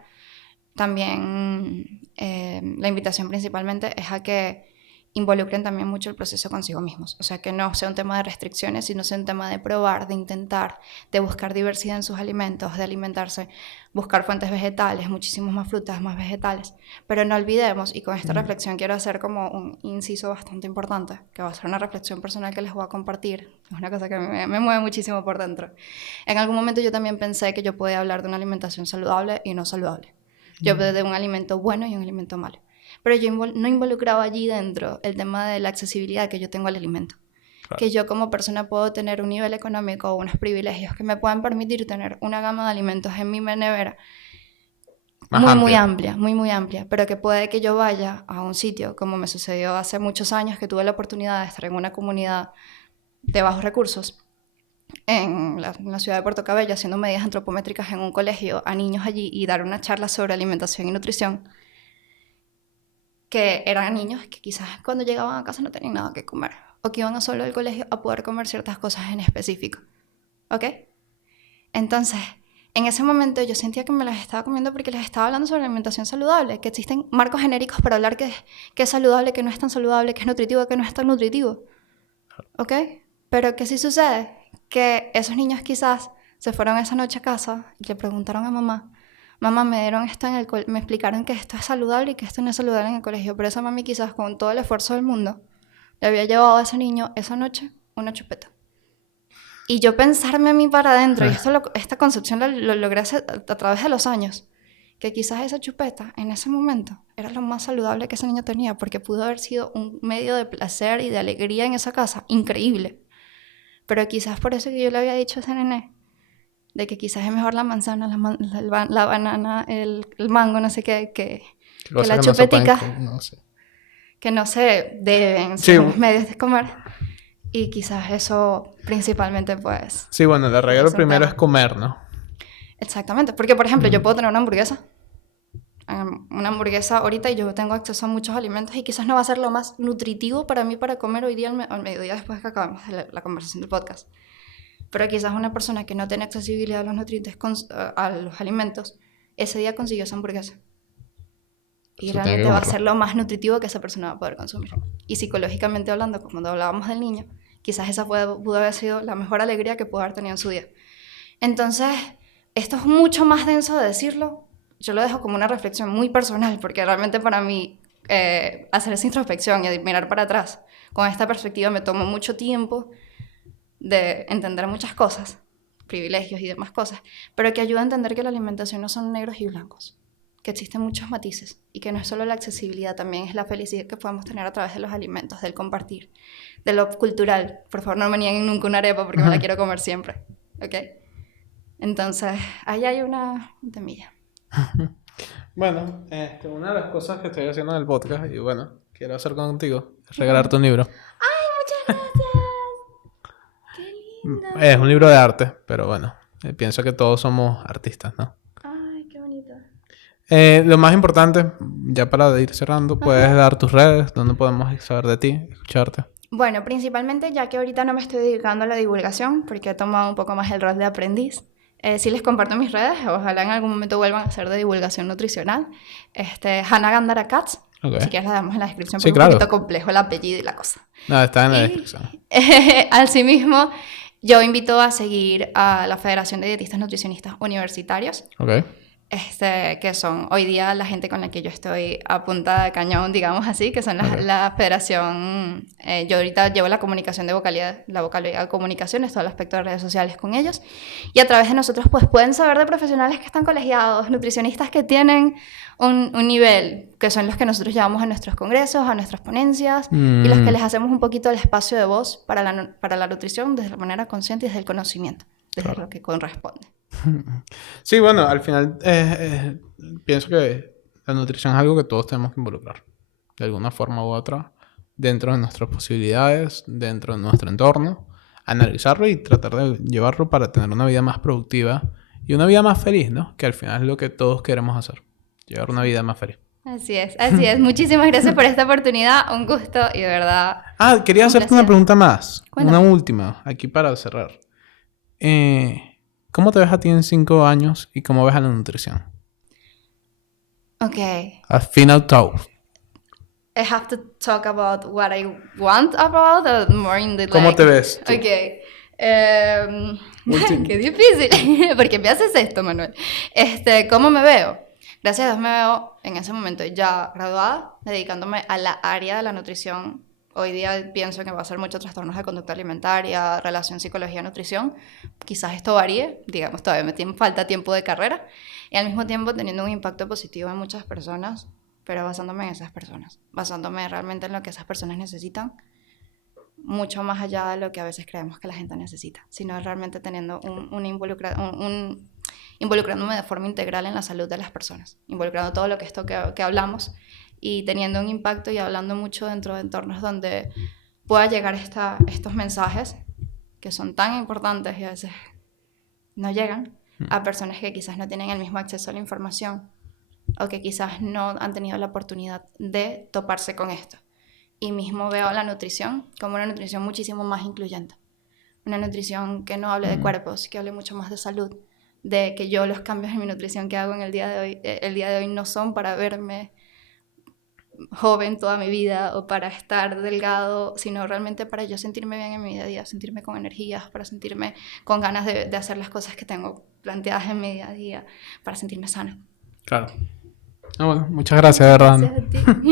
también, la invitación principalmente es a que involucren también mucho el proceso consigo mismos. O sea, que no sea un tema de restricciones, sino sea un tema de probar, de intentar, de buscar diversidad en sus alimentos, de alimentarse, buscar fuentes vegetales, muchísimas más frutas, más vegetales. Pero no olvidemos, y con esta reflexión quiero hacer como un inciso bastante importante, que va a ser una reflexión personal que les voy a compartir. Es una cosa que me mueve muchísimo por dentro. En algún momento yo también pensé que yo podía hablar de una alimentación saludable y no saludable. Yo hablé de un alimento bueno y un alimento malo. Pero yo no involucraba allí dentro el tema de la accesibilidad que yo tengo al alimento. Claro. Que yo como persona puedo tener un nivel económico o unos privilegios que me puedan permitir tener una gama de alimentos en mi nevera muy amplia, pero que puede que yo vaya a un sitio, como me sucedió hace muchos años, que tuve la oportunidad de estar en una comunidad de bajos recursos, en la ciudad de Puerto Cabello, haciendo medidas antropométricas en un colegio a niños allí y dar una charla sobre alimentación y nutrición, que eran niños que quizás cuando llegaban a casa no tenían nada que comer, o que iban a solo al colegio a poder comer ciertas cosas en específico, ¿ok? Entonces, en ese momento yo sentía que me las estaba comiendo porque les estaba hablando sobre alimentación saludable, que existen marcos genéricos para hablar que es saludable, que no es tan saludable, que es nutritivo, que no es tan nutritivo, ¿ok? Pero ¿qué sí sucede? Que esos niños quizás se fueron esa noche a casa y le preguntaron a mamá, me dieron esto me explicaron que esto es saludable y que esto no es saludable en el colegio, pero esa mami quizás con todo el esfuerzo del mundo le había llevado a ese niño esa noche una chupeta. Y yo pensarme a mí para adentro, y esta concepción lo logré a través de los años, que quizás esa chupeta en ese momento era lo más saludable que ese niño tenía, porque pudo haber sido un medio de placer y de alegría en esa casa, increíble. Pero quizás por eso que yo le había dicho a ese nené, de que quizás es mejor la manzana, la banana, el mango, no sé qué, que la chupetica, que no se deben ser los medios de comer. Y quizás eso principalmente pues... Sí, bueno, la regla primero es comer, ¿no? Exactamente, porque por ejemplo yo puedo tener una hamburguesa ahorita y yo tengo acceso a muchos alimentos y quizás no va a ser lo más nutritivo para mí para comer hoy día al mediodía después que acabemos la conversación del podcast. Pero quizás una persona que no tiene accesibilidad a los nutrientes, a los alimentos, ese día consiguió esa hamburguesa. Y realmente va a ser lo más nutritivo que esa persona va a poder consumir. Y psicológicamente hablando, como cuando hablábamos del niño, quizás esa pudo haber sido la mejor alegría que pudo haber tenido en su día. Entonces, esto es mucho más denso de decirlo. Yo lo dejo como una reflexión muy personal, porque realmente para mí hacer esa introspección y mirar para atrás con esta perspectiva me tomó mucho tiempo de entender muchas cosas, privilegios y demás cosas, pero que ayuda a entender que la alimentación no son negros y blancos, que existen muchos matices y que no es solo la accesibilidad, también es la felicidad que podemos tener a través de los alimentos, del compartir, de lo cultural. Por favor, no me nieguen nunca una arepa porque me la quiero comer siempre, ¿ok? Entonces, ahí hay una temilla. Bueno, una de las cosas que estoy haciendo en el podcast, y bueno, quiero hacer contigo, es regalarte un libro. ¡Ay, muchas gracias! ¡Qué lindo! Es un libro de arte, pero bueno, pienso que todos somos artistas, ¿no? ¡Ay, qué bonito! Lo más importante, ya para ir cerrando, puedes dar tus redes, donde podemos saber de ti, escucharte. Bueno, principalmente ya que ahorita no me estoy dedicando a la divulgación, porque he tomado un poco más el rol de aprendiz. Sí les comparto mis redes, ojalá en algún momento vuelvan a ser de divulgación nutricional. Hannah Gandara Katz, okay. Si quieres la damos en la descripción, porque es un poquito complejo el apellido y la cosa. No, está en la descripción. Asimismo, yo invito a seguir a la Federación de Dietistas Nutricionistas Universitarios. Okay. Que son hoy día la gente con la que yo estoy a punta de cañón, digamos así, que son la federación. Yo ahorita llevo la comunicación de vocalidad, la vocalidad de comunicaciones, todo el aspecto de redes sociales con ellos, y a través de nosotros pues pueden saber de profesionales que están colegiados, nutricionistas que tienen un nivel, que son los que nosotros llevamos a nuestros congresos, a nuestras ponencias, y los que les hacemos un poquito el espacio de voz para la nutrición desde la manera consciente y desde el conocimiento, desde lo que corresponde. Sí, bueno, al final pienso que la nutrición es algo que todos tenemos que involucrar de alguna forma u otra dentro de nuestras posibilidades, dentro de nuestro entorno, analizarlo y tratar de llevarlo para tener una vida más productiva y una vida más feliz, ¿no? Que al final es lo que todos queremos hacer, llevar una vida más feliz. Así es. Muchísimas gracias por esta oportunidad, un gusto y de verdad... Quería hacerte una pregunta más, una última, aquí para cerrar. ¿Cómo te ves a ti en 5 años y cómo ves a la nutrición? Okay. A final talk. I have to talk about what I want about or more in the... ¿Cómo te ves tú? Okay. Qué difícil. ¿Por qué me haces esto, Manuel? ¿Cómo me veo? Gracias a Dios me veo en ese momento ya graduada, dedicándome a la área de la nutrición. Hoy día pienso que va a ser mucho trastornos de conducta alimentaria, relación psicología-nutrición. Quizás esto varíe, digamos, todavía me falta tiempo de carrera. Y al mismo tiempo teniendo un impacto positivo en muchas personas, pero basándome en esas personas. Basándome realmente en lo que esas personas necesitan, mucho más allá de lo que a veces creemos que la gente necesita. Sino realmente teniendo involucrándome de forma integral en la salud de las personas. Involucrando todo lo que hablamos y teniendo un impacto y hablando mucho dentro de entornos donde pueda llegar estos mensajes que son tan importantes y a veces no llegan a personas que quizás no tienen el mismo acceso a la información o que quizás no han tenido la oportunidad de toparse con esto. Y mismo veo la nutrición como una nutrición muchísimo más incluyente. Una nutrición que no hable de cuerpos, que hable mucho más de salud, de que yo los cambios en mi nutrición que hago en el día de hoy no son para verme joven toda mi vida o para estar delgado, sino realmente para yo sentirme bien en mi día a día, sentirme con energías, para sentirme con ganas de hacer las cosas que tengo planteadas en mi día a día, para sentirme sana. Claro. Bueno, muchas gracias, de verdad. Gracias a ti.